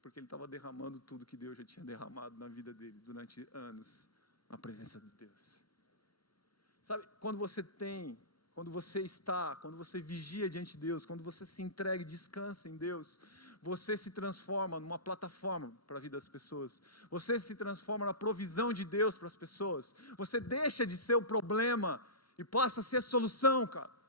Porque ele estava derramando tudo que Deus já tinha derramado na vida dele durante anos, na presença de Deus. Sabe, quando você vigia diante de Deus, quando você se entrega e descansa em Deus, você se transforma numa plataforma para a vida das pessoas. Você se transforma na provisão de Deus para as pessoas. Você deixa de ser o problema e passa a ser a solução, cara.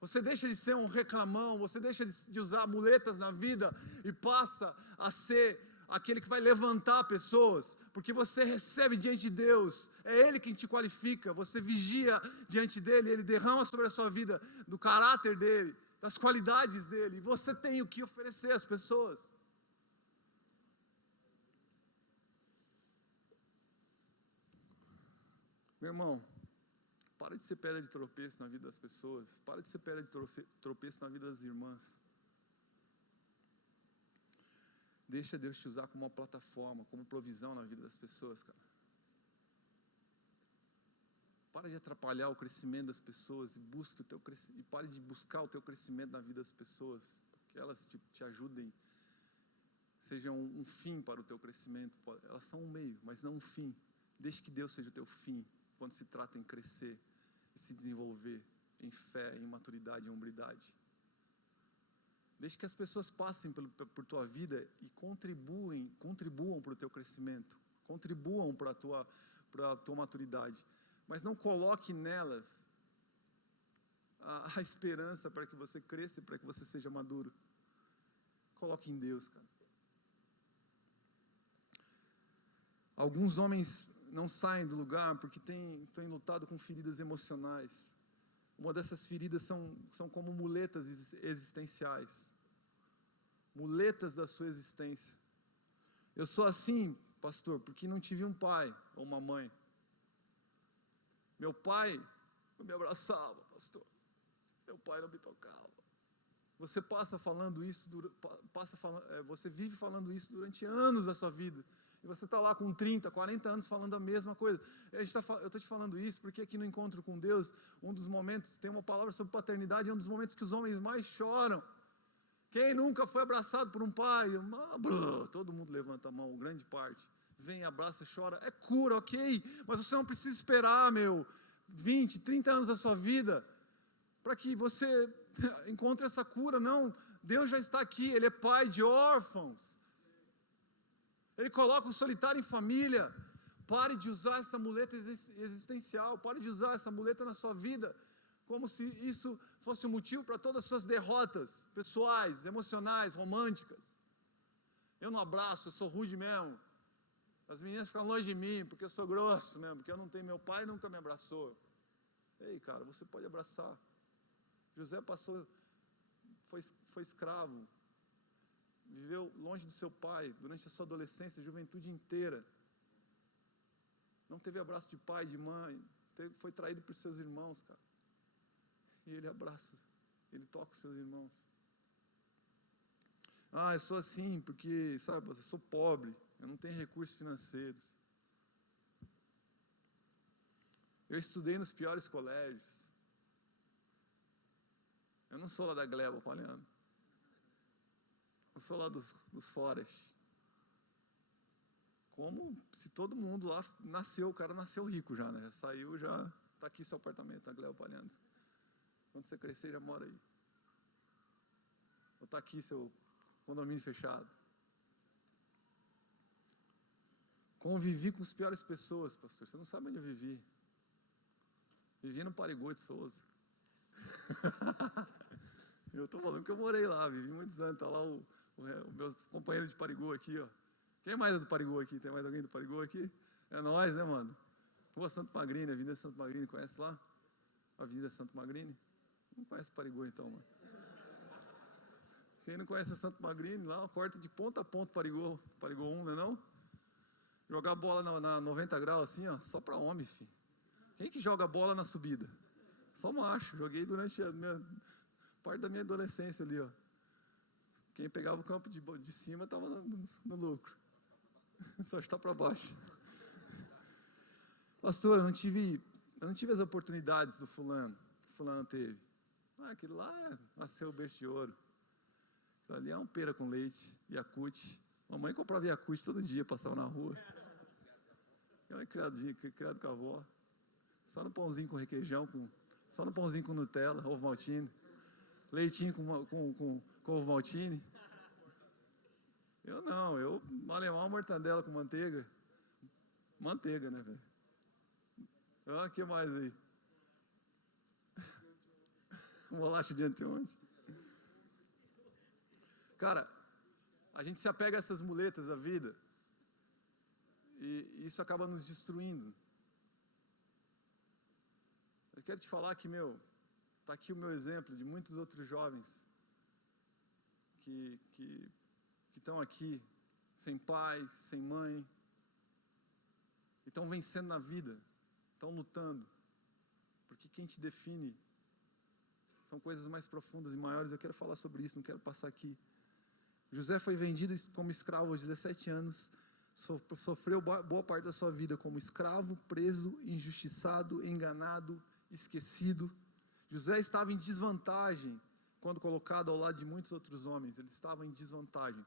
Você deixa de ser um reclamão, você deixa de usar muletas na vida e passa a ser aquele que vai levantar pessoas, porque você recebe diante de Deus, é Ele quem te qualifica, você vigia diante dEle, Ele derrama sobre a sua vida, do caráter dEle, das qualidades dEle, e você tem o que oferecer às pessoas. Meu irmão, para de ser pedra de tropeço na vida das pessoas. Para de ser pedra de tropeço na vida das irmãs. Deixa Deus te usar como uma plataforma, como provisão na vida das pessoas, cara. Para de atrapalhar o crescimento das pessoas e pare de buscar o teu crescimento na vida das pessoas, que elas te ajudem, sejam um fim para o teu crescimento. Elas são um meio, mas não um fim. Deixe que Deus seja o teu fim quando se trata em crescer e se desenvolver em fé, em maturidade, em hombridade. Deixe que as pessoas passem por tua vida e contribuam para o teu crescimento, contribuam para a tua maturidade, mas não coloque nelas a esperança para que você cresça e para que você seja maduro. Coloque em Deus, cara. Alguns homens não saem do lugar porque têm lutado com feridas emocionais. Uma dessas feridas são como muletas existenciais. Muletas da sua existência. Eu sou assim, pastor, porque não tive um pai ou uma mãe. Meu pai não me abraçava, pastor. Meu pai não me tocava. Você você vive falando isso durante anos da sua vida. E você está lá com 30, 40 anos falando a mesma coisa. Eu estou te falando isso porque aqui no Encontro com Deus, um dos momentos, tem uma palavra sobre paternidade, é um dos momentos que os homens mais choram. Quem nunca foi abraçado por um pai? Todo mundo levanta a mão, grande parte. Vem, abraça, chora. É cura, ok. Mas você não precisa esperar, 20, 30 anos da sua vida para que você encontre essa cura. Não, Deus já está aqui. Ele é pai de órfãos. Ele coloca o solitário em família. Pare de usar essa muleta existencial. Pare de usar essa muleta na sua vida como se isso fosse um motivo para todas as suas derrotas pessoais, emocionais, românticas. Eu não abraço, eu sou rude mesmo. As meninas ficam longe de mim porque eu sou grosso mesmo, porque eu não tenho, meu pai nunca me abraçou. Ei, cara, você pode abraçar. José foi escravo, viveu longe do seu pai durante a sua adolescência, a juventude inteira. Não teve abraço de pai, de mãe, foi traído por seus irmãos, cara. E ele abraça, ele toca os seus irmãos. Eu sou assim porque, sabe, eu sou pobre, eu não tenho recursos financeiros. Eu estudei nos piores colégios. Eu não sou lá da Gleba, Palhano. Eu sou lá dos Forest. Como se todo mundo lá nasceu, o cara nasceu rico já, né? Já saiu, já está aqui seu apartamento, na Gleba Palhano. Quando você crescer, já mora aí. Ou está aqui seu condomínio fechado. Convivi com as piores pessoas, pastor. Você não sabe onde eu vivi. Vivi no Parigô de Souza. Eu estou falando que eu morei lá, vivi muitos anos. Está lá o meu companheiro de Parigô aqui, ó. Quem mais é do Parigô aqui? Tem mais alguém do Parigô aqui? É nós, né, mano? Rua Santo Magrini, Avenida Santo Magrini, conhece lá? Avenida Santo Magrini? Não conhece Parigô então, mano. Quem não conhece a Santo Magrini, lá, corta de ponta a ponta Parigô 1, não é não? Jogar bola na 90 graus assim, ó, só para homem, filho. Quem que joga bola na subida? Só macho. Joguei durante a parte da minha adolescência ali, ó. Quem pegava o campo de cima estava no lucro. Só está para baixo. Pastor, eu não tive as oportunidades do fulano, que fulano teve. Aquilo lá nasceu o berço de ouro. Aquilo ali é um pera com leite, Yakult. Mamãe comprava Yakult todo dia, passava na rua. Ela é criado com a avó. Só no pãozinho com requeijão, só no pãozinho com Nutella, ovo maltine. Leitinho com ovo maltine. Eu malemar uma mortandela com manteiga. Manteiga, né, velho? O que mais aí? Bolacha de anteontem. Cara, a gente se apega a essas muletas da vida e isso acaba nos destruindo. Eu quero te falar que, tá aqui o meu exemplo de muitos outros jovens que estão aqui, sem pai, sem mãe, e estão vencendo na vida, estão lutando, porque quem te define são coisas mais profundas e maiores. Eu quero falar sobre isso, não quero passar aqui. José foi vendido como escravo aos 17 anos, sofreu boa parte da sua vida como escravo, preso, injustiçado, enganado, esquecido. José estava em desvantagem quando colocado ao lado de muitos outros homens. Ele estava em desvantagem.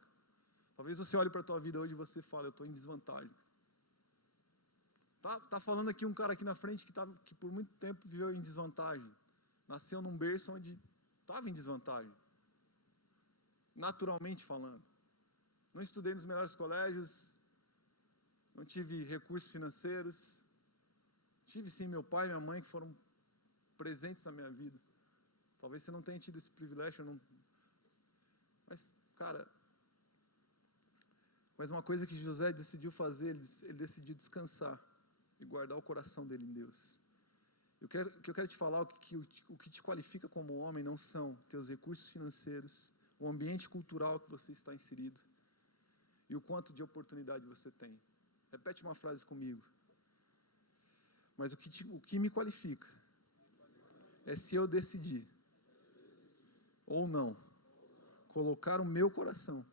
Talvez você olhe para a tua vida hoje e você fale, eu estou em desvantagem. Tá falando aqui um cara aqui na frente que por muito tempo viveu em desvantagem. Nasceu num berço onde estava em desvantagem. Naturalmente falando. Não estudei nos melhores colégios, não tive recursos financeiros. Tive sim meu pai e minha mãe que foram presentes na minha vida. Talvez você não tenha tido esse privilégio, mas, cara, uma coisa que José decidiu fazer, ele decidiu descansar e guardar o coração dele em Deus. O que eu quero te falar, o que te qualifica como homem não são teus recursos financeiros, o ambiente cultural que você está inserido e o quanto de oportunidade você tem. Repete uma frase comigo. Mas o que me qualifica é se eu decidir ou não colocar o meu coração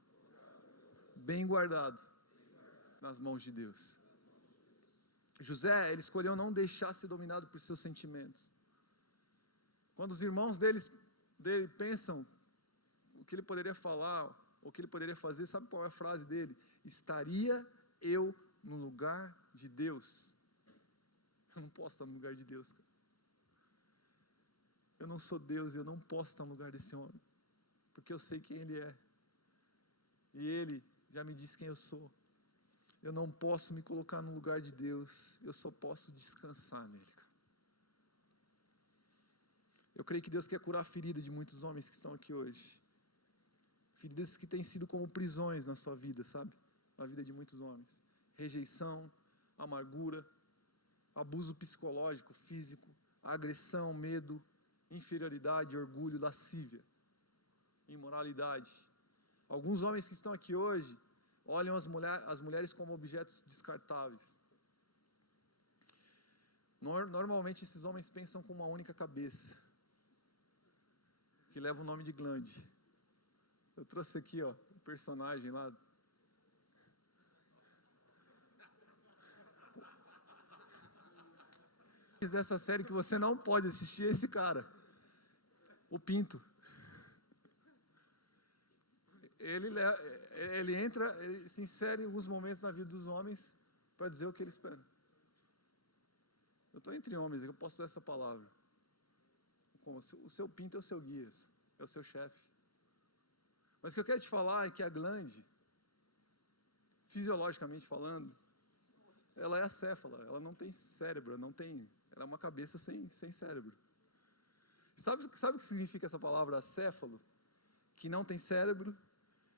bem guardado nas mãos de Deus. José, ele escolheu não deixar ser dominado por seus sentimentos. Quando os irmãos dele pensam o que ele poderia falar, o que ele poderia fazer, sabe qual é a frase dele? Estaria eu no lugar de Deus? Eu não posso estar no lugar de Deus, cara. Eu não sou Deus, eu não posso estar no lugar desse homem, porque eu sei quem Ele é, e Ele já me disse quem eu sou. Eu não posso me colocar no lugar de Deus, eu só posso descansar nele, cara. Eu creio que Deus quer curar a ferida de muitos homens que estão aqui hoje, feridas que têm sido como prisões na sua vida, sabe? Na vida de muitos homens. Rejeição, amargura, abuso psicológico, físico, agressão, medo, inferioridade, orgulho, lascívia, imoralidade. Alguns homens que estão aqui hoje olham as mulheres como objetos descartáveis. Normalmente esses homens pensam com uma única cabeça, que leva o nome de glande. Eu trouxe aqui, ó, o personagem lá. Dessa série que você não pode assistir esse cara, o Pinto. Ele se insere em alguns momentos na vida dos homens para dizer o que ele espera. Eu estou entre homens, eu posso usar essa palavra. O seu Pinto é o seu guia, é o seu chefe. Mas o que eu quero te falar é que a glande, fisiologicamente falando, ela é acéfala, ela não tem cérebro, ela é uma cabeça sem cérebro. Sabe o que significa essa palavra acéfalo? Que não tem cérebro,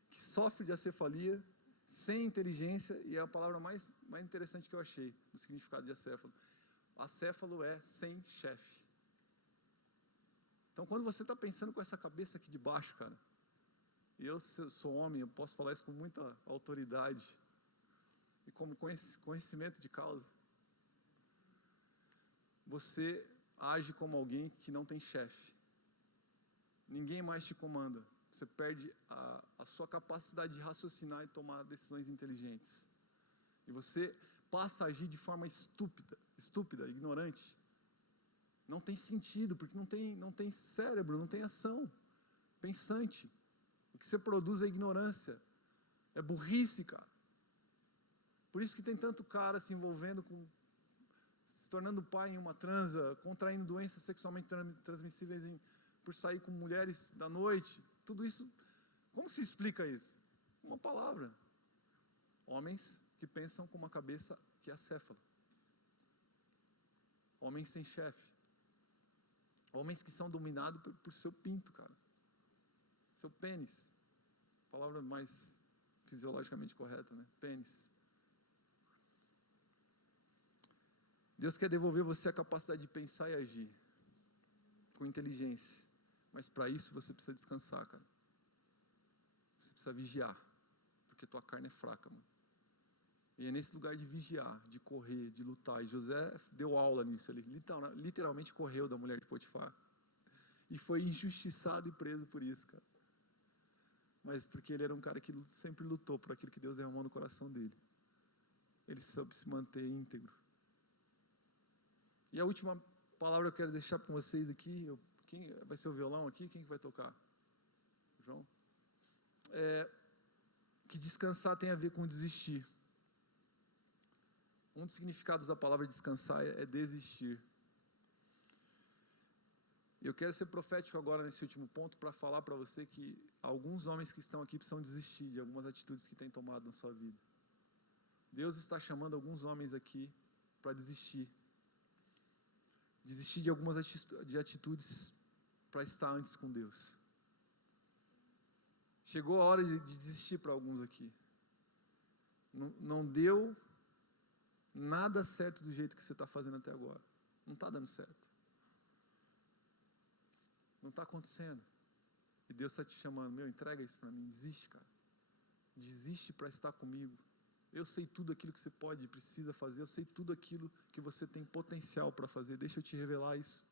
que sofre de acefalia, sem inteligência, e é a palavra mais interessante que eu achei, do significado de acéfalo. Acéfalo é sem chefe. Então, quando você está pensando com essa cabeça aqui de baixo, cara, E eu sou homem, eu posso falar isso com muita autoridade e como conhecimento de causa. Você age como alguém que não tem chefe. Ninguém mais te comanda. Você perde a sua capacidade de raciocinar e tomar decisões inteligentes. E você passa a agir de forma estúpida, ignorante. Não tem sentido, porque não tem cérebro, não tem ação pensante. O que você produz é ignorância, é burrice, cara. Por isso que tem tanto cara se envolvendo se tornando pai em uma transa, contraindo doenças sexualmente transmissíveis por sair com mulheres da noite. Tudo isso, como se explica isso? Uma palavra. Homens que pensam com uma cabeça que é acéfala. Homens sem chefe. Homens que são dominados por seu pinto, cara. Seu pênis. Palavra mais fisiologicamente correta, né? Pênis. Deus quer devolver você a capacidade de pensar e agir com inteligência. Mas para isso você precisa descansar, cara. Você precisa vigiar. Porque tua carne é fraca, mano. E é nesse lugar de vigiar, de correr, de lutar. E José deu aula nisso. Ele literalmente correu da mulher de Potifar. E foi injustiçado e preso por isso, cara. Mas porque ele era um cara que sempre lutou por aquilo que Deus derramou no coração dele. Ele soube se manter íntegro. E a última palavra que eu quero deixar para vocês aqui, quem vai ser o violão aqui? Quem vai tocar? João? Que descansar tem a ver com desistir. Um dos significados da palavra descansar é desistir. Eu quero ser profético agora nesse último ponto para falar para você que alguns homens que estão aqui precisam desistir de algumas atitudes que têm tomado na sua vida. Deus está chamando alguns homens aqui para desistir. Desistir de algumas atitudes para estar antes com Deus. Chegou a hora de desistir para alguns aqui. Não deu nada certo do jeito que você está fazendo até agora. Não está dando certo. Não está acontecendo. E Deus está te chamando, entrega isso para mim. Desiste, cara. Desiste para estar comigo. Eu sei tudo aquilo que você pode e precisa fazer. Eu sei tudo aquilo que você tem potencial para fazer. Deixa eu te revelar isso.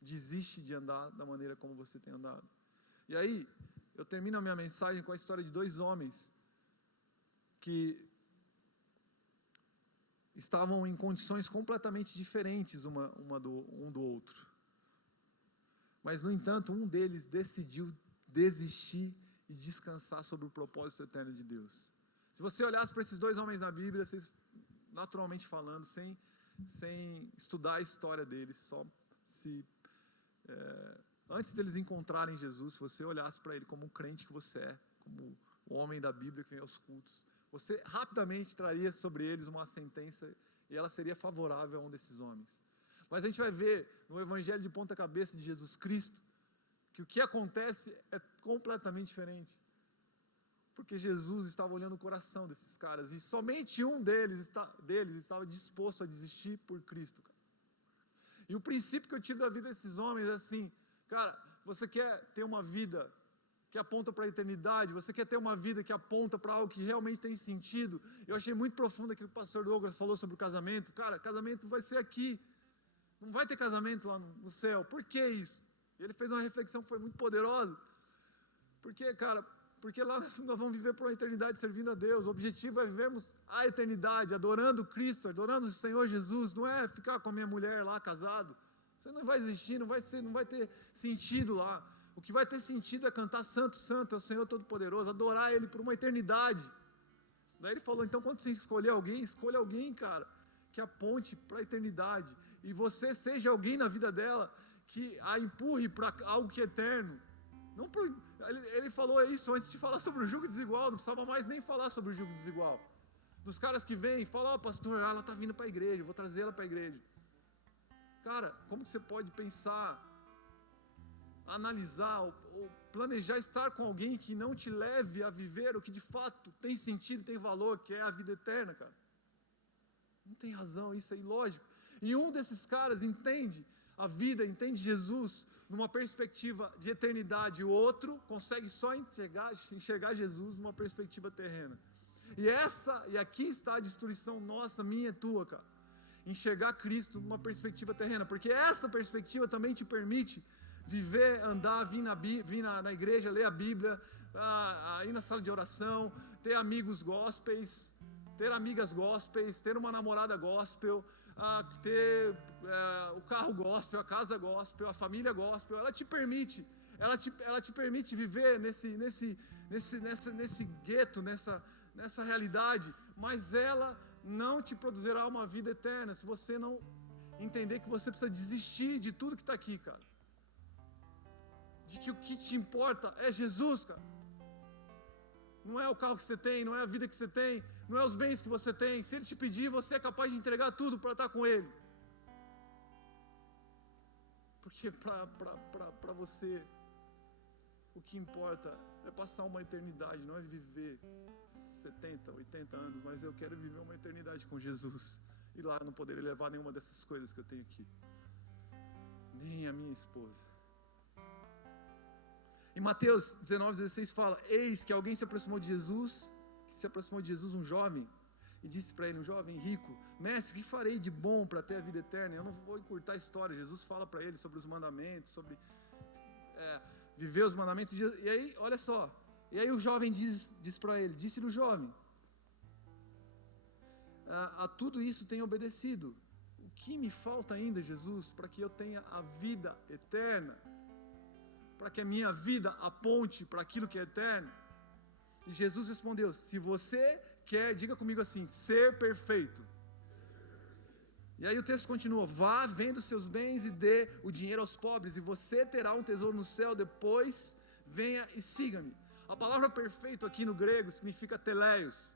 Desiste de andar da maneira como você tem andado. E aí, eu termino a minha mensagem com a história de 2 homens que estavam em condições completamente diferentes um do outro. Mas, no entanto, um deles decidiu desistir e descansar sobre o propósito eterno de Deus. Se você olhasse para esses 2 homens na Bíblia, vocês, naturalmente falando, sem estudar a história deles, só antes deles encontrarem Jesus, se você olhasse para ele como um crente que você é, como o homem da Bíblia que vem aos cultos, você rapidamente traria sobre eles uma sentença e ela seria favorável a um desses homens. Mas a gente vai ver no Evangelho de ponta cabeça de Jesus Cristo que o que acontece é completamente diferente. Porque Jesus estava olhando o coração desses caras e somente um deles estava disposto a desistir por Cristo. Cara. E o princípio que eu tiro da vida desses homens é assim, cara, você quer ter uma vida que aponta para a eternidade, você quer ter uma vida que aponta para algo que realmente tem sentido. Eu achei muito profundo aquilo que o pastor Douglas falou sobre o casamento. Cara, casamento vai ser aqui. Não vai ter casamento lá no céu. Por que isso? E ele fez uma reflexão que foi muito poderosa. Porque lá nós vamos viver por uma eternidade servindo a Deus. O objetivo é vivermos a eternidade, adorando Cristo, adorando o Senhor Jesus. Não é ficar com a minha mulher lá, casado. Você não vai existir, não vai ter sentido lá. O que vai ter sentido é cantar Santo, Santo é o Senhor Todo-Poderoso, adorar Ele por uma eternidade. Daí ele falou, então quando você escolher alguém, escolha alguém, cara, que aponte para a eternidade. E você seja alguém na vida dela que a empurre para algo que é eterno. Ele falou isso antes de falar sobre o jugo desigual, não precisava mais nem falar sobre o jugo desigual. Dos caras que vêm e falam, pastor, ela está vindo para a igreja, vou trazer ela para a igreja. Cara, como que você pode pensar, analisar ou planejar estar com alguém que não te leve a viver o que de fato tem sentido, tem valor, que é a vida eterna, cara? Não tem razão, isso é ilógico. E um desses caras entende a vida, entende Jesus numa perspectiva de eternidade, o outro consegue só enxergar Jesus numa perspectiva terrena. E aqui está a destruição nossa, minha e tua, cara. Enxergar Cristo numa perspectiva terrena, porque essa perspectiva também te permite viver, andar, vir na igreja, ler a Bíblia, ir na sala de oração, ter amigos gospels, ter amigas gospels, ter uma namorada gospel, ter o carro gospel, a casa gospel, a família gospel. Ela te permite viver nesse gueto, nessa realidade, mas ela não te produzirá uma vida eterna se você não entender que você precisa desistir de tudo que está aqui, cara. De que o que te importa é Jesus, cara. Não é o carro que você tem, não é a vida que você tem, não é os bens que você tem. Se Ele te pedir, você é capaz de entregar tudo para estar com Ele. Porque para você, o que importa é passar uma eternidade, não é viver 70, 80 anos, mas eu quero viver uma eternidade com Jesus. E lá eu não poderia levar nenhuma dessas coisas que eu tenho aqui. Nem a minha esposa. Em Mateus 19:16 fala: eis que alguém se aproximou de Jesus, um jovem, e disse para ele, um jovem rico: mestre, que farei de bom para ter a vida eterna? Eu não vou encurtar a história. Jesus fala para ele sobre os mandamentos, sobre viver os mandamentos. E aí, olha só, e aí o jovem diz para ele, disse-lhe o jovem: a tudo isso tenho obedecido. O que me falta ainda, Jesus, para que eu tenha a vida eterna? Para que a minha vida aponte para aquilo que é eterno? E Jesus respondeu: se você quer, diga comigo assim, ser perfeito. E aí o texto continua: vá, venda os seus bens e dê o dinheiro aos pobres, e você terá um tesouro no céu, depois venha e siga-me. A palavra perfeito aqui no grego significa teleios.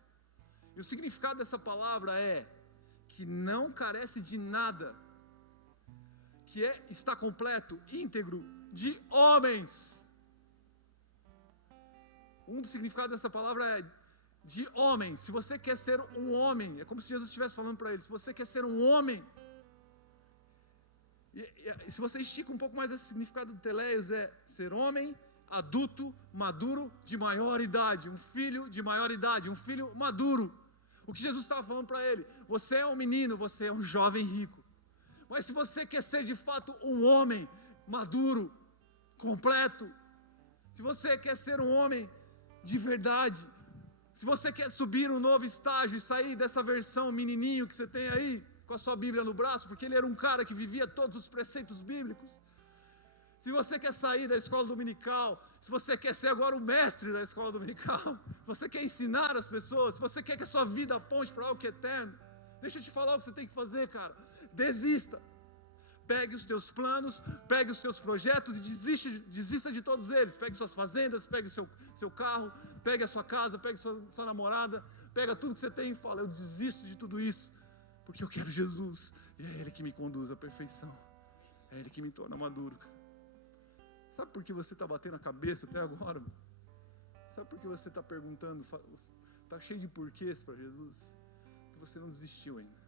E o significado dessa palavra é que não carece de nada, que está completo, íntegro, de homens. Um dos significados dessa palavra é de homem. Se você quer ser um homem, é como se Jesus estivesse falando para ele: se você quer ser um homem, e se você estica um pouco mais esse significado do teleios, é ser homem, adulto, maduro, de maior idade, um filho de maior idade, um filho maduro. O que Jesus estava falando para ele: você é um menino, você é um jovem rico, mas se você quer ser de fato um homem maduro, completo, se você quer ser um homem de verdade, se você quer subir um novo estágio e sair dessa versão menininho que você tem aí, com a sua Bíblia no braço, porque ele era um cara que vivia todos os preceitos bíblicos, se você quer sair da escola dominical, se você quer ser agora o mestre da escola dominical, se você quer ensinar as pessoas, se você quer que a sua vida aponte para algo que é eterno, deixa eu te falar o que você tem que fazer, cara. Desista. Pegue os teus planos, pegue os seus projetos e desista de todos eles. Pegue suas fazendas, pegue seu carro, pegue a sua casa, pegue sua namorada, pega tudo que você tem e fala: eu desisto de tudo isso, porque eu quero Jesus, e é Ele que me conduz à perfeição, é Ele que me torna maduro. Sabe por que você está batendo a cabeça até agora? Sabe por que você está perguntando, está cheio de porquês para Jesus? Porque você não desistiu ainda.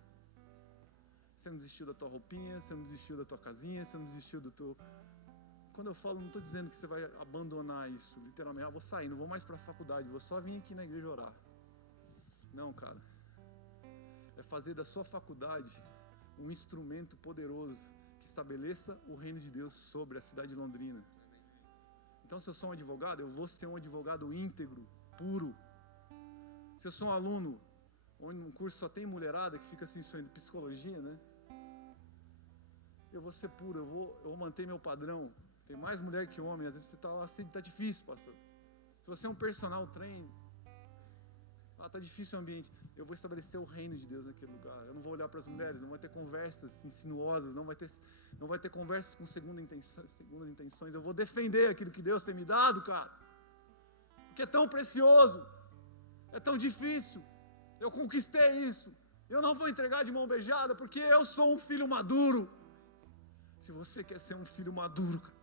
Você não desistiu da tua roupinha, você não desistiu da tua casinha, você não desistiu do teu... Quando eu falo, não estou dizendo que você vai abandonar isso, literalmente: vou sair, não vou mais para a faculdade, vou só vir aqui na igreja orar. Não, cara. É fazer da sua faculdade um instrumento poderoso que estabeleça o reino de Deus sobre a cidade de Londrina. Então, se eu sou um advogado, eu vou ser um advogado íntegro, puro. Se eu sou um aluno, onde um curso só tem mulherada que fica assim sonhando psicologia, né? Eu vou ser puro, eu vou manter meu padrão. Tem mais mulher que homem, às vezes você está lá assim, está difícil, pastor. Se você é um personal trainer, está difícil o ambiente, eu vou estabelecer o reino de Deus naquele lugar. Eu não vou olhar para as mulheres, não vai ter conversas insinuosas, não vai ter conversas com segundas intenções. Eu vou defender aquilo que Deus tem me dado, cara, porque é tão precioso, é tão difícil. Eu conquistei isso, eu não vou entregar de mão beijada, porque eu sou um filho maduro. Se você quer ser um filho maduro, cara,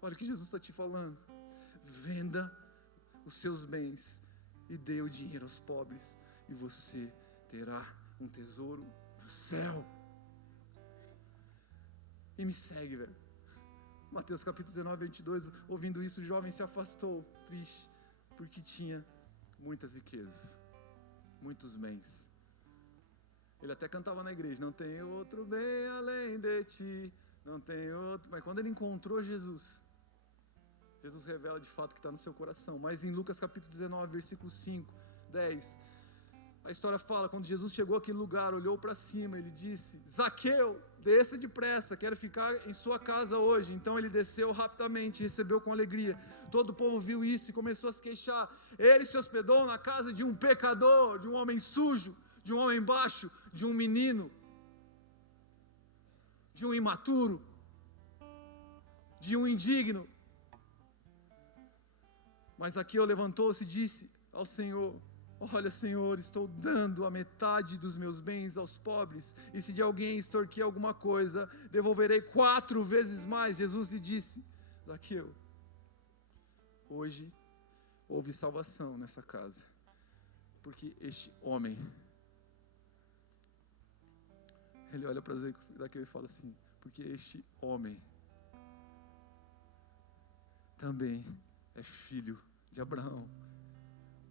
olha o que Jesus está te falando: venda os seus bens e dê o dinheiro aos pobres, e você terá um tesouro no céu. E me segue, velho. Mateus capítulo 19, 22, ouvindo isso, o jovem se afastou, triste, porque tinha muitas riquezas, muitos bens. Ele até cantava na igreja, não tem outro bem além de ti, não tem outro. Mas quando ele encontrou Jesus, Jesus revela de fato o que está no seu coração. Mas em Lucas capítulo 19, versículo 5, 10, a história fala, quando Jesus chegou àquele lugar, olhou para cima, ele disse, Zaqueu, desça depressa, quero ficar em sua casa hoje. Então ele desceu rapidamente, recebeu com alegria. Todo o povo viu isso e começou a se queixar. Ele se hospedou na casa de um pecador, de um homem sujo, de um homem baixo, de um menino, de um imaturo, de um indigno. Mas Zaqueu levantou-se e disse ao Senhor, olha, Senhor, estou dando a metade dos meus bens aos pobres, e se de alguém extorquir alguma coisa, devolverei 4 vezes mais. Jesus lhe disse, Zaqueu, hoje houve salvação nessa casa, porque este homem, ele olha para Zaqueu e fala assim, porque este homem também é filho de Abraão.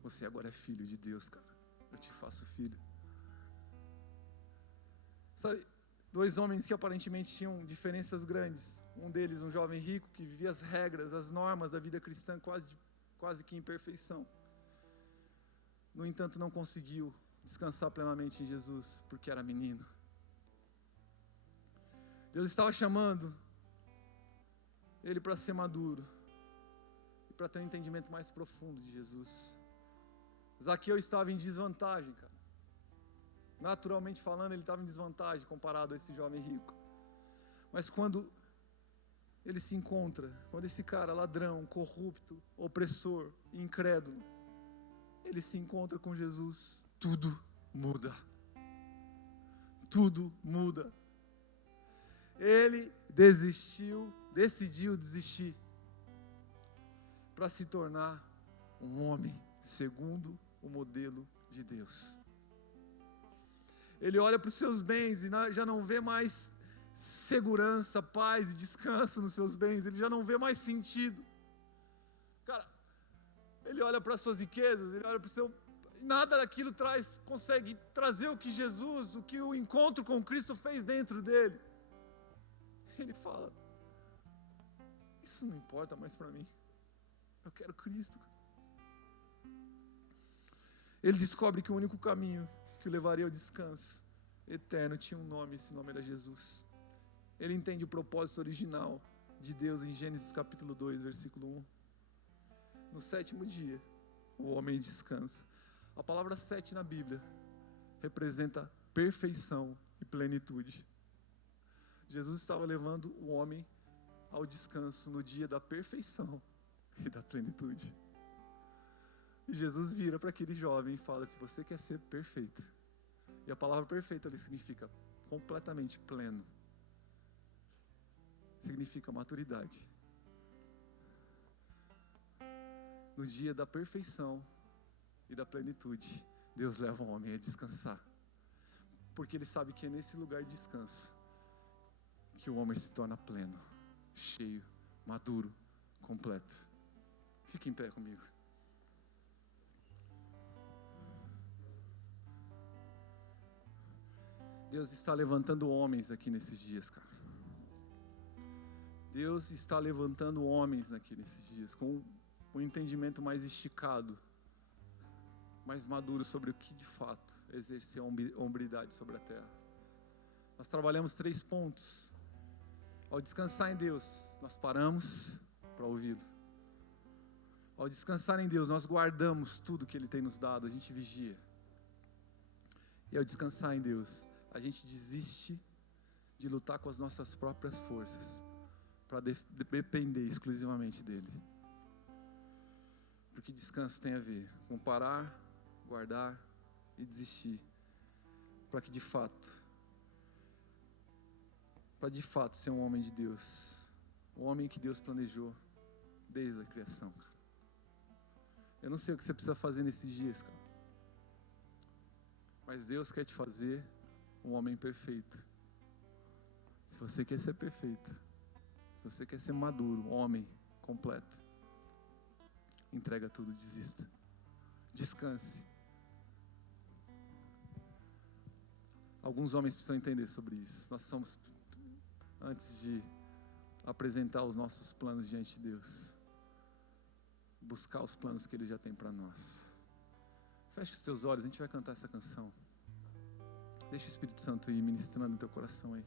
Você agora é filho de Deus, cara. Eu te faço filho. Sabe, 2 homens que aparentemente tinham diferenças grandes. Um deles, um jovem rico, que vivia as regras, as normas da vida cristã quase que em perfeição. No entanto, não conseguiu descansar plenamente em Jesus, porque era menino. Deus estava chamando ele para ser maduro, e para ter um entendimento mais profundo de Jesus. Zaqueu estava em desvantagem, cara. Naturalmente falando, ele estava em desvantagem comparado a esse jovem rico. Mas quando ele se encontra, quando esse cara ladrão, corrupto, opressor, incrédulo, ele se encontra com Jesus, tudo muda. Tudo muda. Ele decidiu desistir para se tornar um homem segundo o modelo de Deus. Ele olha para os seus bens e já não vê mais segurança, paz e descanso nos seus bens. Ele já não vê mais sentido. Cara, ele olha para as suas riquezas, ele olha para o seu... Nada daquilo consegue trazer o que Jesus, o que o encontro com Cristo fez dentro dele. Ele fala, isso não importa mais para mim. Eu quero Cristo. Ele descobre que o único caminho que o levaria ao descanso eterno tinha um nome, esse nome era Jesus. Ele entende o propósito original de Deus em Gênesis capítulo 2, versículo 1. No 7º dia, o homem descansa. A palavra 7 na Bíblia representa perfeição e plenitude. Jesus estava levando o homem ao descanso no dia da perfeição e da plenitude. E Jesus vira para aquele jovem e fala, se você quer ser perfeito, e a palavra perfeito ali significa completamente pleno, significa maturidade. No dia da perfeição e da plenitude, Deus leva o homem a descansar, porque Ele sabe que é nesse lugar de descanso que o homem se torna pleno, cheio, maduro, completo. Fique em pé comigo. Deus está levantando homens aqui nesses dias, cara. Deus está levantando homens aqui nesses dias, com um entendimento mais esticado, mais maduro sobre o que de fato é exercer a hombridade sobre a terra. Nós trabalhamos 3 pontos. Ao descansar em Deus, nós paramos para ouvi-lo. Ao descansar em Deus, nós guardamos tudo que Ele tem nos dado, a gente vigia. E ao descansar em Deus, a gente desiste de lutar com as nossas próprias forças, para depender exclusivamente dEle. Porque descanso tem a ver com parar, guardar e desistir, para que de fato ser um homem de Deus, um homem que Deus planejou desde a criação, cara. Eu não sei o que você precisa fazer nesses dias, cara, mas Deus quer te fazer um homem perfeito. Se você quer ser perfeito, Se você quer ser maduro, homem, completo, entrega tudo, desista. Descanse. Alguns homens precisam entender sobre isso. Nós somos, antes de apresentar os nossos planos diante de Deus, buscar os planos que Ele já tem para nós. Feche os teus olhos, a gente vai cantar essa canção. Deixa o Espírito Santo ir ministrando no teu coração aí.